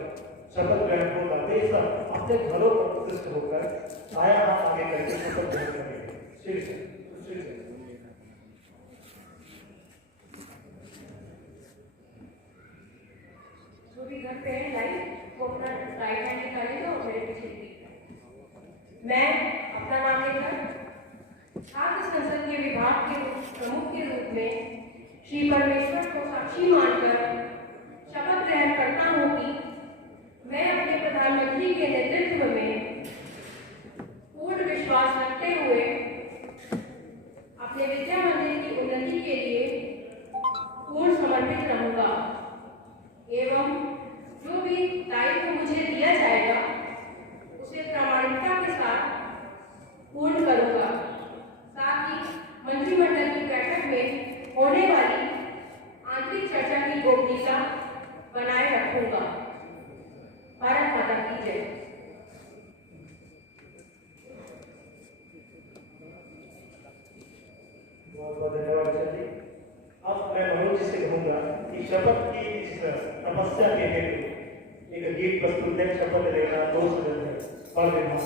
शपथ ग्रहण होगा वे सब अपने घरों पर उपस्थित होकर आया हाथ आगे करके शपथ ग्रहण करेंगे। श्री घर पे है लाइट वो अपना राइट हैंड निकालेगा और मेरे पीछे मैं अपना नाम लेकर छात्र संसद के विभाग के प्रमुख के रूप में श्री परमेश्वर को साक्षी मानकर शपथ ग्रहण करता हूँ कि मैं अपने प्रधानमंत्री के नेतृत्व में पूर्ण विश्वास रखते हुए अपने विद्या मंदिर की उन्नति के लिए पूर्ण समर्पित रहूंगा एवं जो भी दायित्व मुझे दिया जाएगा उसे प्रामाणिकता के साथ पूर्ण करूंगा। साथ ही मंत्रिमंडल की बैठक में होने वाली आंतरिक चर्चा की गोपनीयता बनाए रखूंगा। भारत माता की जय। बहुत बहुत धन्यवाद जी। अब मैं मनोज जी से कहूँगा कि शपथ की तपस्या के हेतु एक गीत प्रस्तुत है। शपथ लेना 2 सदन है और मनोज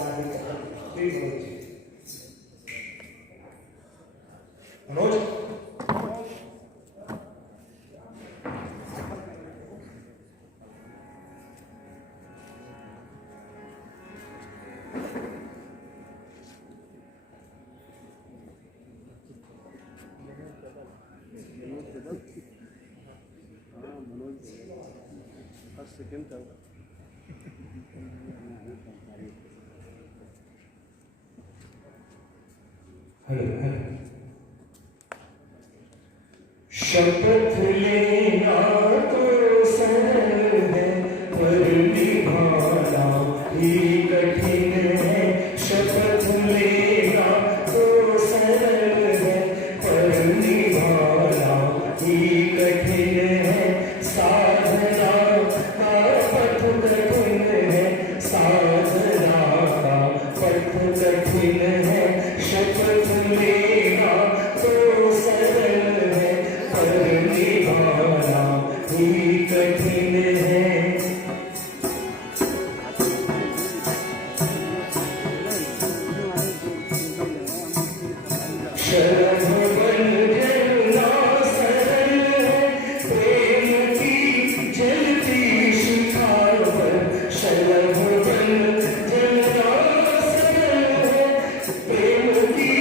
शपथ लेना तो सरल है पर निभाना ही कठिन है। शपथ लेना तो सरल है पर निभाना ही कठिन है। साधना का पथ कठिन है, साधना का पथ कठिन है। शपथ लेना तो सरल है पर निभाना ही कठिन है। शरण बंधना सरल है, प्रेम की जलती शिखा पर। शरण बंधना सरल है, प्रेम की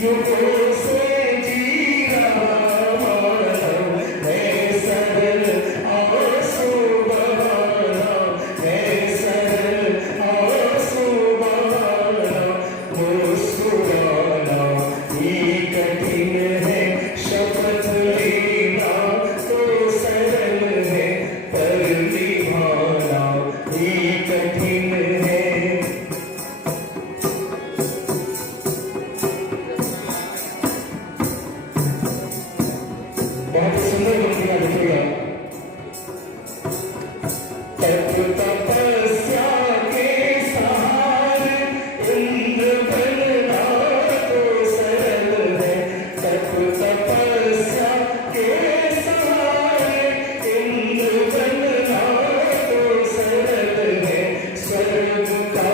युगों से जी रहा मानव है सरल आंसू बहाना, है सरल आंसू बहाना, मुस्कुराना ही कठिन है, शपथ लेना तो सरल है, पर निभाना ही कठिन है। बहुत सुंदर पंक्तियां लिखिएगा। तप तपस्या के सहारे इंद्र बनना तो सरल है, तप तपस्या के सहारे इंद्र बनना तो सरल है, स्वर्ग का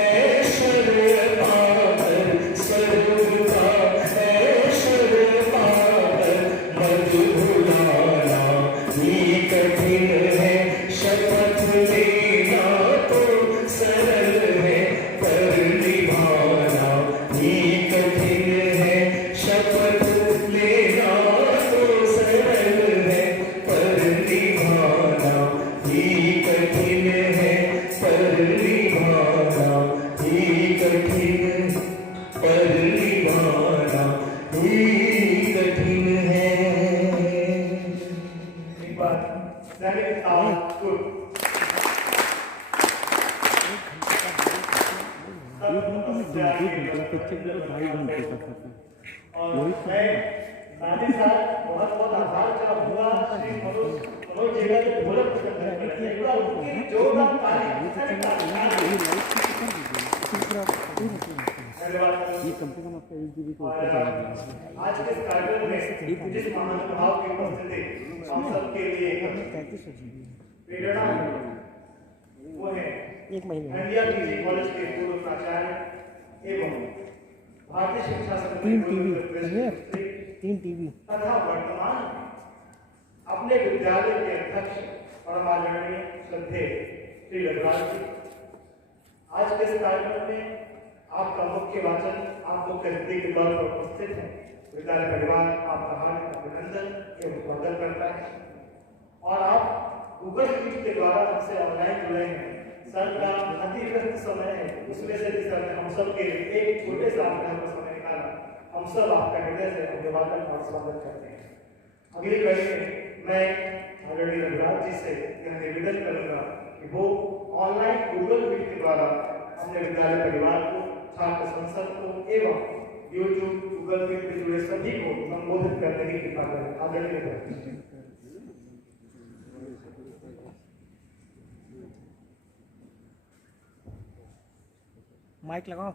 ऐश्वर्य पाकर, स्वर्ग का ऐश्वर्य पाकर मत भुलाना ही कठिन है, शपथ लेना तो सरल है, पर निभाना ही कठिन है, शपथ लेना तो सरल है, पर निभाना ही कठिन है, पर निभाना ही कठिन, पर निभाना ही कठिन है। एक बार दैनिक ताकुर एक घंटे में 2 घंटे पिक्चर को 2.5 घंटे का था। और मैं साथ ही साथ बहुत बहुत आभार चाहूंगा श्री मनोज जी का जो ढोलक पसंद करते हैं, एक बार उनकी जोरदार धन्यवाद। ये कम से कम आपका 1 GB के ऊपर जाएगा। आज के इस कार्यक्रम में जिस महानुभाव की उपस्थिति हम सबके लिए 3300 GB प्रेरणा वो है 1 महीने इंडिया पीजी कॉलेज के पूर्व प्राचार्य एवं भारतीय शिक्षा 3 टीवी समझे, 3 टीवी तथा वर्तमान अपने विद्यालय के अध्यक्ष परमादरणीय श्रद्धेय श्री रघुराज जी। आज के इस कार्यक्रम में आपका मुख्य वाचन आप मुख्य अतिथि के तौर पर उपस्थित हैं। विद्यालय परिवार आपका हार्दिक अभिनंदन एवं स्वागत करता है। और आप गूगल मीट के द्वारा हमसे ऑनलाइन जुड़े हैं। सर का अति व्यस्त समय है, उसमें से भी सर ने हम सब के लिए एक छोटे से आग्रह का समय निकाला। हम सब आपका हृदय से अभिवादन और स्वागत करते हैं। अगली कड़ी में मैं आदरणीय रघुराज जी से यह निवेदन करूंगा कि वो ऑनलाइन गूगल मीट के द्वारा अपने विद्यालय परिवार को, छात्र संसद को एवं यूट्यूब गूगल मीट में जुड़े सभी को संबोधित करने की कृपा करें। आदरणीय रघुराज। माइक लगाओ।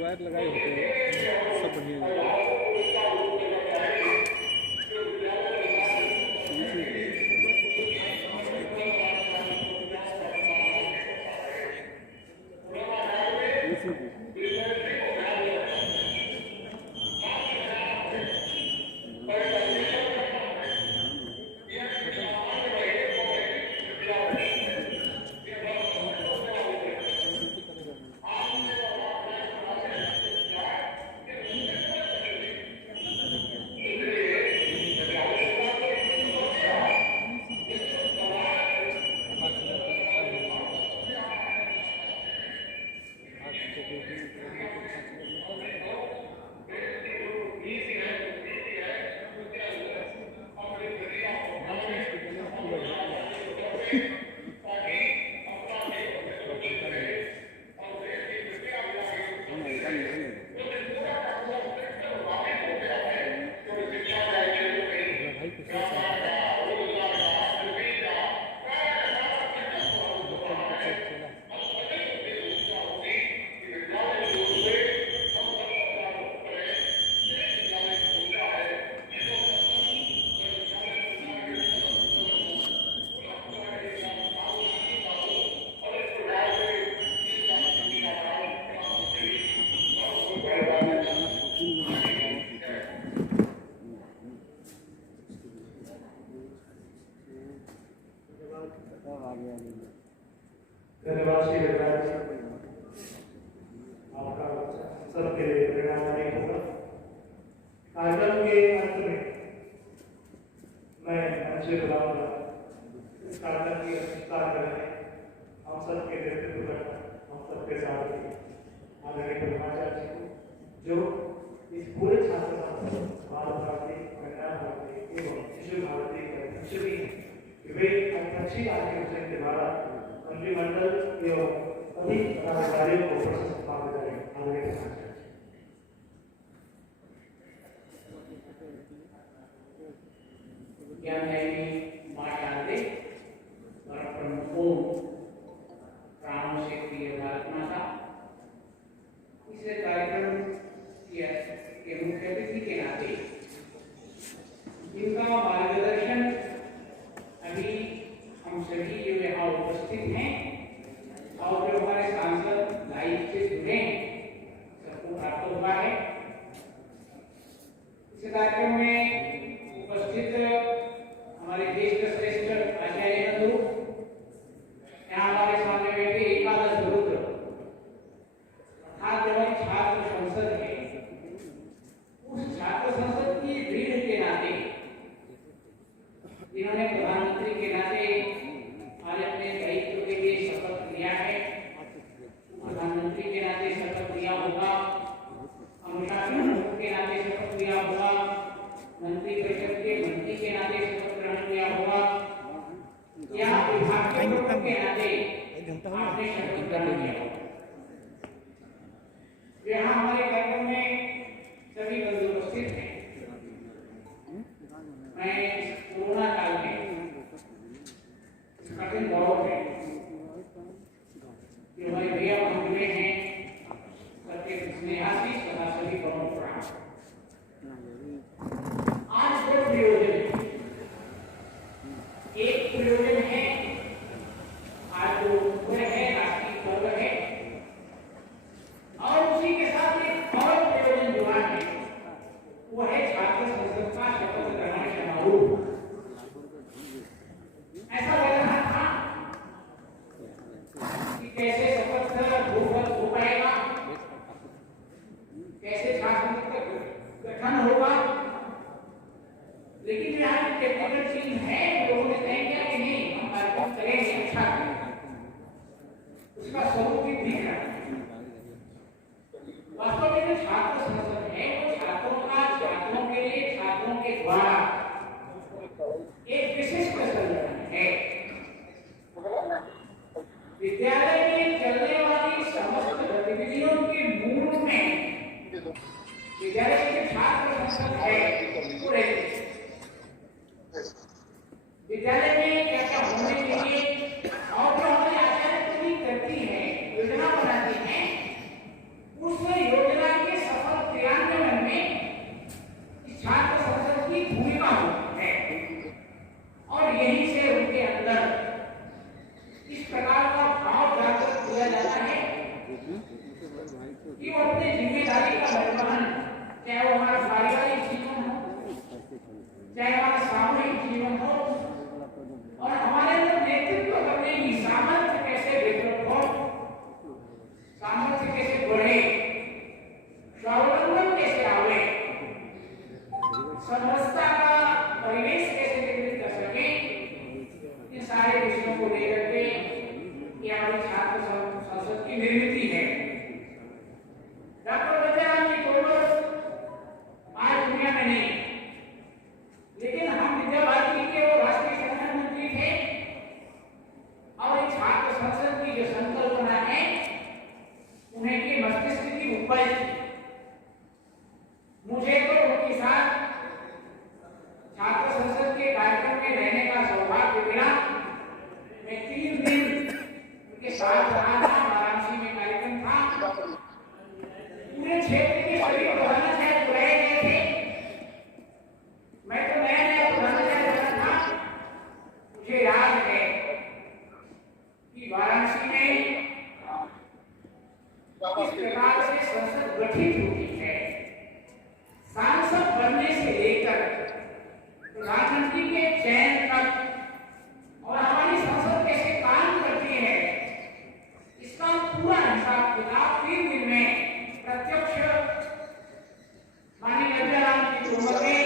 वायर लगाए होते हैं सब बढ़िया धन्यवाद श्री रघुराज जी, आपका सबके लिए प्रेरणादायी होगा। कार्यक्रम के अंत में मैं मंच पे बुलाऊंगा इस कार्यक्रम की अध्यक्षता करने हम सबके नेतृत्व में हम सबके साथ आदरणीय ब्रह्माचार्य जी को, जो इस पूरे छात्र संघ भारत भारती कन्या भारती एवं शिशु भारती के अध्यक्ष भी हैं, वे अध्यक्षीय कार्यक्रम के द्वारा मंत्रिमंडल एवं सभी पदाधिकारियों को प्राप्त करें आगे के साथ। ज्ञान देवी माँ शांति और प्रमुखों प्राणों से प्रिय भारत माता, इस कार्यक्रम के मुख्य अतिथि के नाते इनका मार्गदर्शन अभी हम सभी जो यहाँ उपस्थित हैं और जो हमारे सांसद लाइव से जुड़े हैं सबको प्राप्त हुआ है। इस कार्यक्रम में उपस्थित हमारे देश के श्रेष्ठ आचार्य बंधु, यहाँ हमारे सामने बैठे एकादश रुद्र अर्थात जो हमारी छात्र संसद है, उस छात्र संसद की भीड़ के नाते जिन्होंने प्रधानमंत्री के नाते आज अपने दायित्व के लिए शपथ लिया है, प्रधानमंत्री के नाते शपथ लिया होगा, अनुशासन के नाते शपथ लिया होगा, मंत्रिपरिषद के मंत्री के नाते शपथ ग्रहण किया होगा, या विभाग के प्रमुख के नाते आपने शपथ ग्रहण किया होगा। यहाँ हमारे कार्यक्रम में सभी बंधु उपस्थित हैं। मैं इस कोरोना काल में इस कठिन दौर में जो हमारे भैया बंधुए हैं सबके स्नेहाशीष तथा सभी प्रमुख आज दो प्रयोजन, एक प्रयोजन है आज जो वह है राष्ट्रीय पर्व है और उसी के साथ एक और प्रयोजन जुड़ा है, वो है छात्र संसद का शपथ ग्रहण समारोह। ऐसा लग रहा था कि कैसे शपथ हो पाएगा, कैसे छात्र संसद का गठन होगा, लेकिन यहाँ की टेक्निकल चीज है, लोगों ने तय किया कि नहीं हम कार्यक्रम करेंगे, अच्छा करेंगे, उसका स्वरूप भी दिख रहा है। वास्तव में जो छात्र संसद है वो छात्रों का छात्रों के लिए छात्रों के द्वारा एक विशिष्ट संगठन है। विद्यालय में चलने वाली समस्त गतिविधियों के मूल में विद्यालय के छात्र संसद है वो रहती है। विद्यालय में क्या क्या होने चाहिए और जो हमारी आचार्य पूरी करती है, योजना बनाती है, उस योजना के सफल क्रियान्वयन में छात्र संसद की भूमिका होती है और यहीं से उनके अंदर इस प्रकार का भाव जागृत किया जाता है कि वो अपने जिम्मेदारी का निर्वहन, चाहे वो हमारा पारिवारिक जीवन हो, चाहे हमारा सामूहिक जीवन हो, और हमारे अंदर नेतृत्व करने की सामर्थ्य कैसे विकसित हो, सामर्थ्य कैसे बढ़े, स्वावलंबन कैसे आवे, समरसता का परिवेश कैसे निर्मित कर सके, इन सारे विषयों को लेकर के ये हमारी छात्र संसद की निर्मिति है। डॉक्टर बच्चन जी तोमर आज दुनिया में नहीं, लेकिन हम विद्या भारती के वो राष्ट्रीय संगठन मंत्री थे और एक छात्र संसद की जो संकल्पना है उन्हें के मस्तिष्क की उपज थी। मुझे तो उनके साथ छात्र संसद के कार्यक्रम में रहने का सौभाग्य मिला। मैं 3 दिन उनके साथ रहा था, वाराणसी में कार्यक्रम था। पूरे क्षेत्र के सभी प्रधानाचार्य बुलाए गए थे। मैं तो नया प्रधानाचार्य बना था। मुझे याद है कि वाराणसी में इस प्रकार से संसद गठित होती है। सांसद बनने से लेकर प्रधानमंत्री के चयन तक और हमारी संसद कैसे काम करती है, इसका पूरा हिसाब किताब 3 दिन में प्रत्यक्ष माननीय अभिराम की उम्र में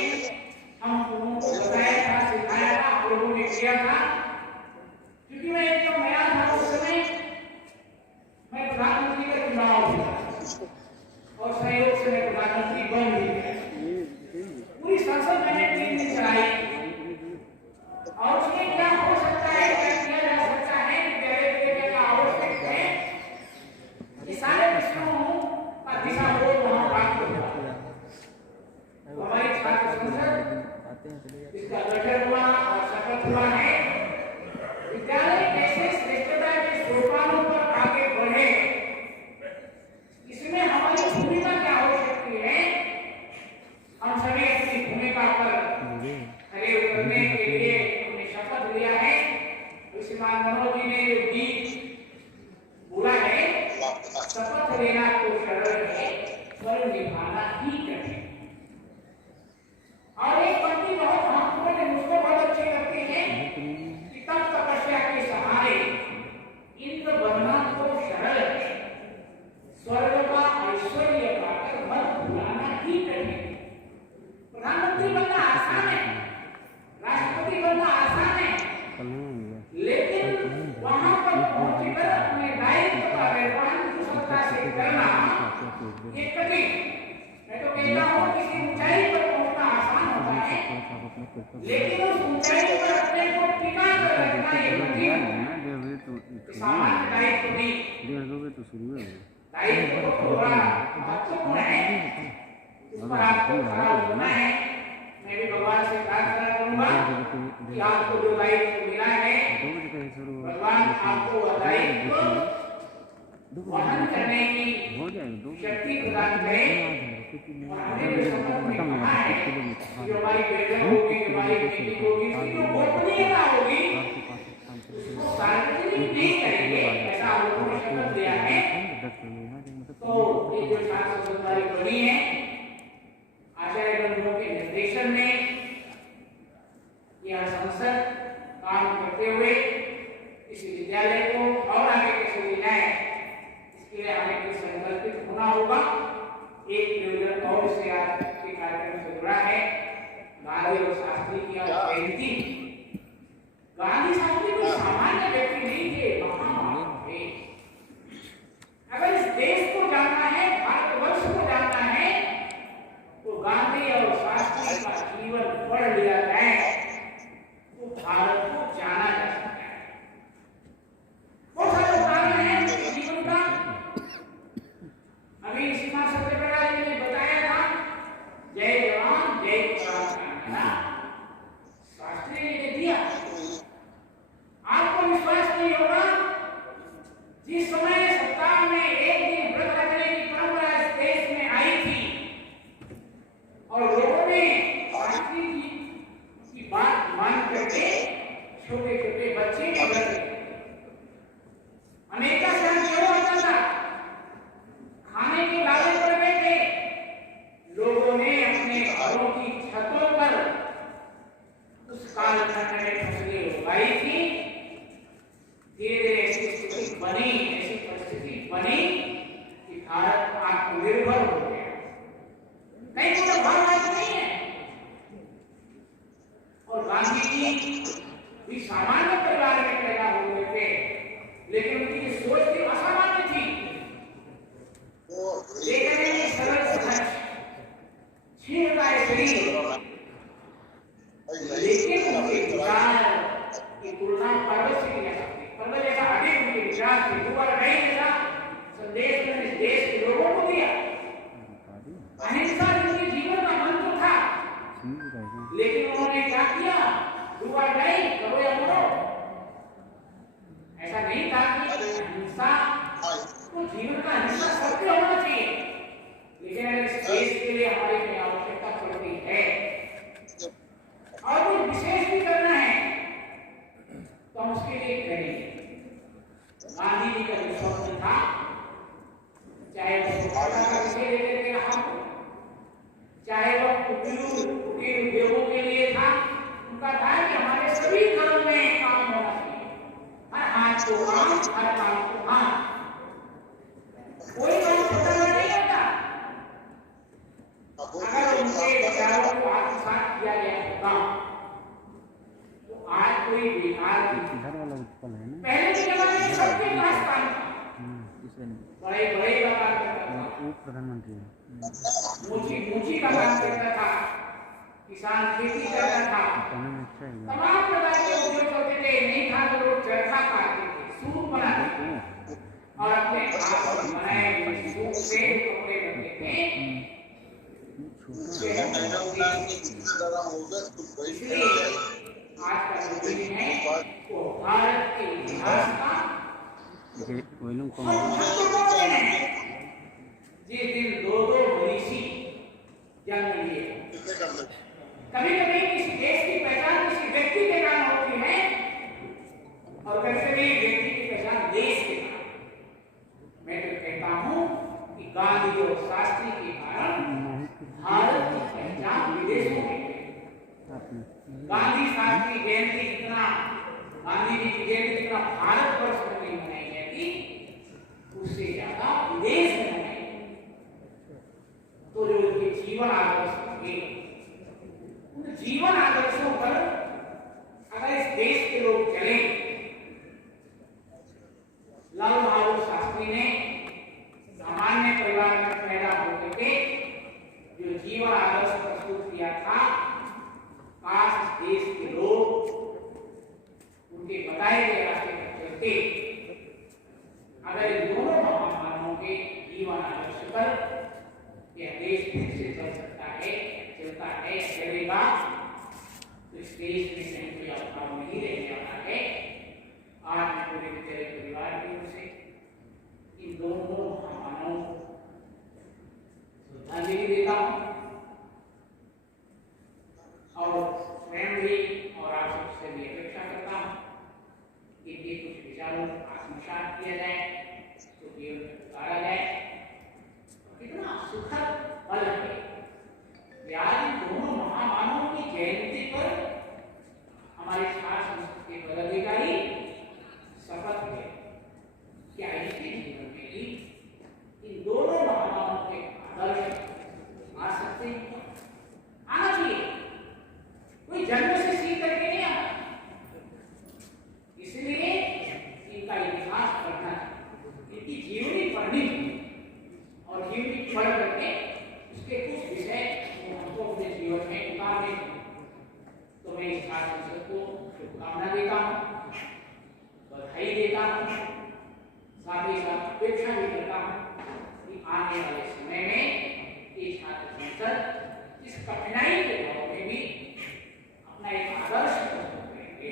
हम लोगों को बताया था, सिखाया था, आप लोगों ने किया था। क्योंकि मैं एकदम नया था उस समय, मैं प्रधानमंत्री का चुनाव हुआ और सहयोग ने जो गीत बोला है, शपथ लेना तो सरल है पर निभाना ही कठिन। और एक पंक्ति बहुत महत्वपूर्ण है, मुझको बहुत अच्छी लगती है कि तब तपस्या के सहारे इंद्र बनना तो सरल है, स्वर्ग का ऐश्वर्य पाकर मत भुलाना ही कठिन। प्रधानमंत्री बनना आसान है, राष्ट्रपति बनना आसान है, लेकिन वहां पर पहुंचकर अपने दायित्व का निर्वहन कुशलता से करना ये कठिन। मैं तो कहता हूं किसी ऊंचाई पर पहुंचना आसान होता है, लेकिन उस ऊंचाई पर अपने को टिका कर रखना ये कठिन। सामान्य दायित्व नहीं, दायित्व तो थोड़ा महत्वपूर्ण है, उस पर आपको खड़ा होना है। मैं भी भगवान से प्रार्थना करूंगा कि आपको जो दायित्व मिला है, भगवान आपको वह दायित्व वहन करने की शक्ति प्रदान करें। और हमें भी शपथ में कहा है कि जो हमारी बेटन होगी, हमारी बेटी होगी, उसकी जो गोपनीयता होगी उसको सार्वजनिक नहीं करेंगे, ऐसा हम लोगों ने शपथ लिया है। तो ये जो 700 तारीख बनी है, आचार्य बंधुओं के निर्देशन में यह संसद काम करते हुए इस विद्यालय को और आगे कैसे ले जाए, इसके लिए हमें कुछ संकल्पित होना होगा। एक निवेदन और से आज के कार्यक्रम से जुड़ा है, गांधी और शास्त्री की जयंती। गांधी शास्त्री कोई सामान्य व्यक्ति नहीं थे, महान थे। अगर इस देश को जानना है, भारतवर्ष को जानना है, तो गांधी और शास्त्री का जीवन पढ़ लिया जाए तो भारत को जाना जा सकता है। बहुत सारे उदाहरण हैं उनके जीवन का। अभी सीमा सत्यप्रकाश जी ने बताया था, जय जवान जय किसान, शास्त्री ने दिया। आपको विश्वास नहीं होगा, जिस समय सप्ताह में एक दिन व्रत रखने की परंपरा इस देश में आई थी और लोगों ने शास्त्री जी की बात मान करके छोटे छोटे बच्चे भी व्रत रखे। अनेका शहर क्यों होता था, खाने के लाले पड़ गए थे, लोगों ने अपने घरों की छतों पर उस कालखंड में फसलें उगाई थी। धीरे धीरे ऐसी स्थिति बनी, ऐसी परिस्थिति बनी कि भारत आत्मनिर्भर हो गया। नहीं तो भारत नहीं है। और गांधी जी भी सामान्य परिवार में पैदा हुए थे, लेकिन उनकी सोच भी असामान्य थी। देखने में सरल सहज, छीनदार शरीर, लेकिन उनके विचार की तुलना पर्वत से की जा सकती है। पर्वत जैसा आगे उनके विचार थे, दुबारा नहीं जैसा संदेश में इस देश के लोगों को दिया। अहिंसा उनके जीवन का मंत्र था, लेकिन उन्होंने क्या किया, दुबारा नहीं, करो या मरो। ऐसा नहीं था कि अहिंसा तो जीवन का हिस्सा सबके होना चाहिए, लेकिन अगर इस देश के लिए हमारे में आवश्यकता पड़ती है और कुछ विशेष भी करना है तो हम उसके लिए करेंगे। गांधी जी का जो स्वप्न था, चाहे वो का विषय लेकर के रहा, चाहे वो कुटीर उद्योगों के लिए था, उनका था कि हमारे सभी घरों में काम होना चाहिए, हर हाथ को काम, हर काम को हाथ। कोई काम छोटा नहीं होता। अगर उनके विचारों को आत्मसात किया गया होगा तो आज कोई बिहार पहले के जमाने में सबके पास काम था, बड़े बड़े का काम करता था, प्रधानमंत्री ऊंची का काम करता था, किसान खेती करता था, तमाम प्रकार के उद्योग होते थे। नहीं था तो लोग चरखा काटते थे, सूत बनाते थे और अपने हाथ से बनाए हुए सूत से कपड़े बनते थे। इसलिए आज का जो दिन है वो भारत के इतिहास का महत्वपूर्ण है। जिस दिन दो मनीषी जन्म लिए, कभी कभी किसी देश की पहचान किसी व्यक्ति के नाम होती है और कभी कभी व्यक्ति आत्मसात किया जाए, तो जीवन में उतारा जाए। कितना सुखद पल है। आज इन दोनों महामानवों की जयंती पर हमारे शासन के पदाधिकारी शपथ ले कि ऐसे जीवन में ही इन दोनों महामानवों के आदर्श आ सकते हैं, आना चाहिए। कोई जन्म से सीख करके नहीं आना, इसलिए इनका इतिहास पढ़ना, इनकी जीवनी पढ़नी और जीवनी पढ़ करके उसके कुछ विषय हमको अपने जीवन में उतारने। तो मैं इस शासन को शुभकामना देता हूँ, बधाई देता हूँ, साथ ही साथ अपेक्षा भी करता हूँ कि आने वाले समय में ये छात्र संसद इस कठिनाई के दौर में भी अपना एक आदर्श करेंगे,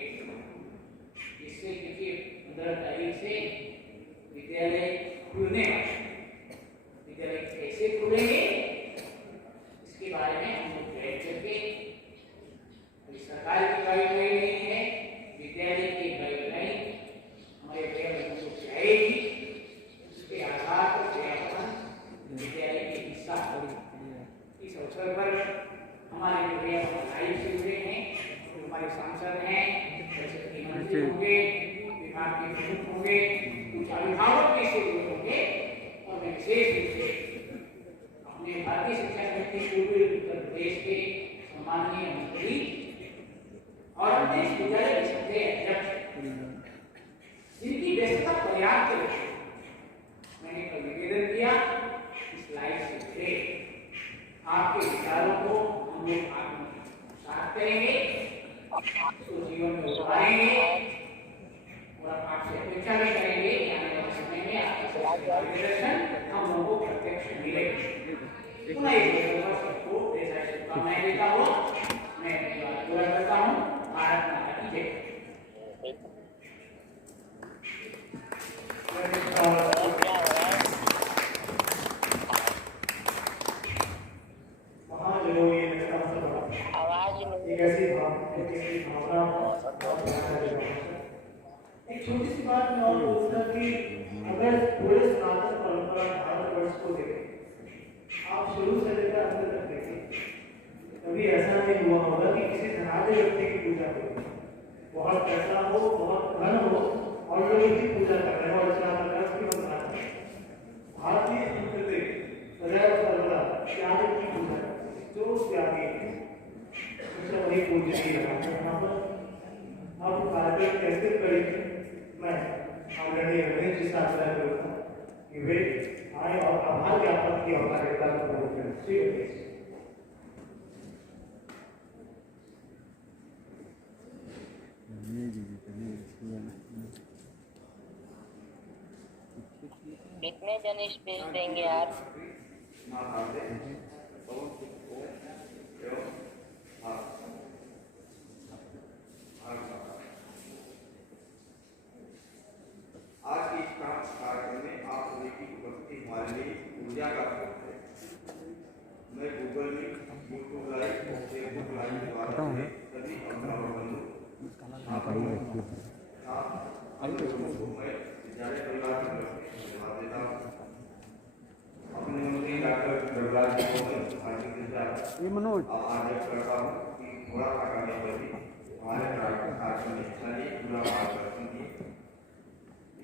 जिससे क्योंकि 15 तारीख से विद्यालय खुलने वाले, विद्यालय कैसे खुलेंगे इसके बारे में हम लोग बैठ करके, सरकार की गाइडलाइन नहीं है, विद्यालय की गाइडलाइन हमारे अध्यापकों को जाएगी, उसके आधार पर अध्यापन विद्यालय के हिस्सा होगी। इस अवसर पर हमारे अध्यापक लाइव से जुड़े हैं, जो हमारे सांसद हैं, सरस्वती मंत्री होंगे, विभाग के प्रमुख होंगे, कुछ अभिभावक भी से जुड़े होंगे, और मैं विशेष रूप से अपने भारतीय शिक्षा समिति पूर्वी उत्तर प्रदेश के सम्माननीय मंत्री और अपने इस विद्यालय के सभी अध्यक्ष, जिनकी व्यस्तता पर्याप्त है, मैंने कल निवेदन किया इस लाइव से जुड़े आपके विचारों को हम लोग आत्मसात करेंगे, उसको जीवन में उतारेंगे और आपसे अपेक्षा भी करेंगे कि आने वाले समय में आपका मार्गदर्शन हम लोगों को प्रत्यक्ष मिलेगा। पुनः एक बार सबको ऐसा शुभकामनाएं देता हूँ, मैं पूरा करता हूँ। भारत माता की जय। एक ऐसी भावना, एक छोटी सी बात मैं और बोलूंगा कि अगर पूरे सनातन परंपरा भारतवर्ष को देखें, आप शुरू से लेकर अंत तक देखें, कभी ऐसा नहीं हुआ होगा कि किसी धनाढ्य व्यक्ति की पूजा हो, बहुत पैसा हो, बहुत धन हो, और लोग इसकी पूजा कर रहे हैं और अर्चना कर रहे हैं, उसकी वंदना कर रहे हैं। भारतीय संस्कृति सदैव सर्वदा त्याग की पूजा करती है, जो त्यागी है उससे वही पूजा की जाती है। अब कार्यक्रम कैसे करेंगे, मैं आदरणीय रमेश जी से आग्रह करूँगा कि वे आए और आभार ज्ञापन की औपचारिकता को पूर्ण करें। श्री रमेश। कितने जन स्पेस देंगे आप? आज के इस कार्यक्रम में आप सभी की उपस्थिति हमारे लिए ऊर्जा का स्रोत है। मैं Google Meet, YouTube live, Facebook live के द्वारा सभी अभिभावक बंधु मैं विद्यालय परिवार की तरफ से धन्यवाद देता हूँ। अपने मंत्री डॉक्टर प्रहलाद जी को मैं हार्दिक आदर करता हूँ कि थोड़ा सा करने पर भी हमारे कार्यक्रम में हिस्सा लिए, पूरा मार्गदर्शन किए।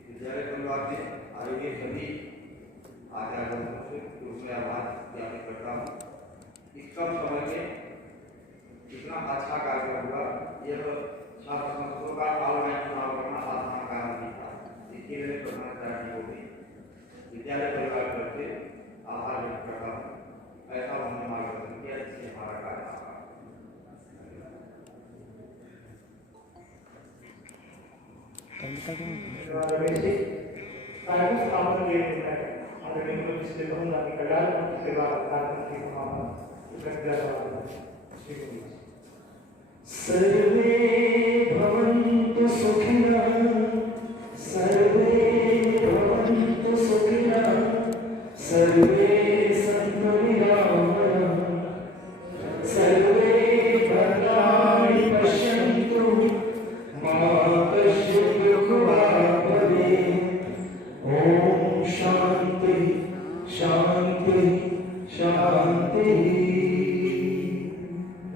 विद्यालय परिवार से आयोजित सभी आचार्यों से दूसरे आभार ज्ञापित करता हूँ। इस कम समय में इतना अच्छा कार्यक्रम हुआ, यह छात्र संसदों का ऑनलाइन चुनाव करना आसान काम नहीं था, इसके लिए प्रधानाचार्य को भी विद्यालय परिवार करके आभार व्यक्त करता हूँ। ऐसा हमने मार्गदर्शन किया जिससे हमारा कार्य रमेश जी, कार्यक्रम समापन के लिए मैं आदरणीय मुख्य से कहूँगा कि कल्याण मंत्री सेवा कार्यक्रम की भावना सर्वे भवन्तु सुखिनः, सर्वे भवन्तु सुखिनः, सर्वे सन्तु निरामयाः, सर्वे भद्राणि पश्यन्तु मा कश्चित् दुःखभाग् भवेत्। शांति।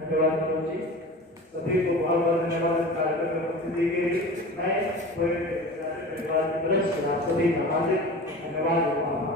धन्यवाद प्रभु जी, सभी को बहुत बहुत धन्यवाद इस कार्यक्रम में उपस्थिति के लिए। मैं धन्यवाद आप सभी का हार्दिक धन्यवाद देता हूँ।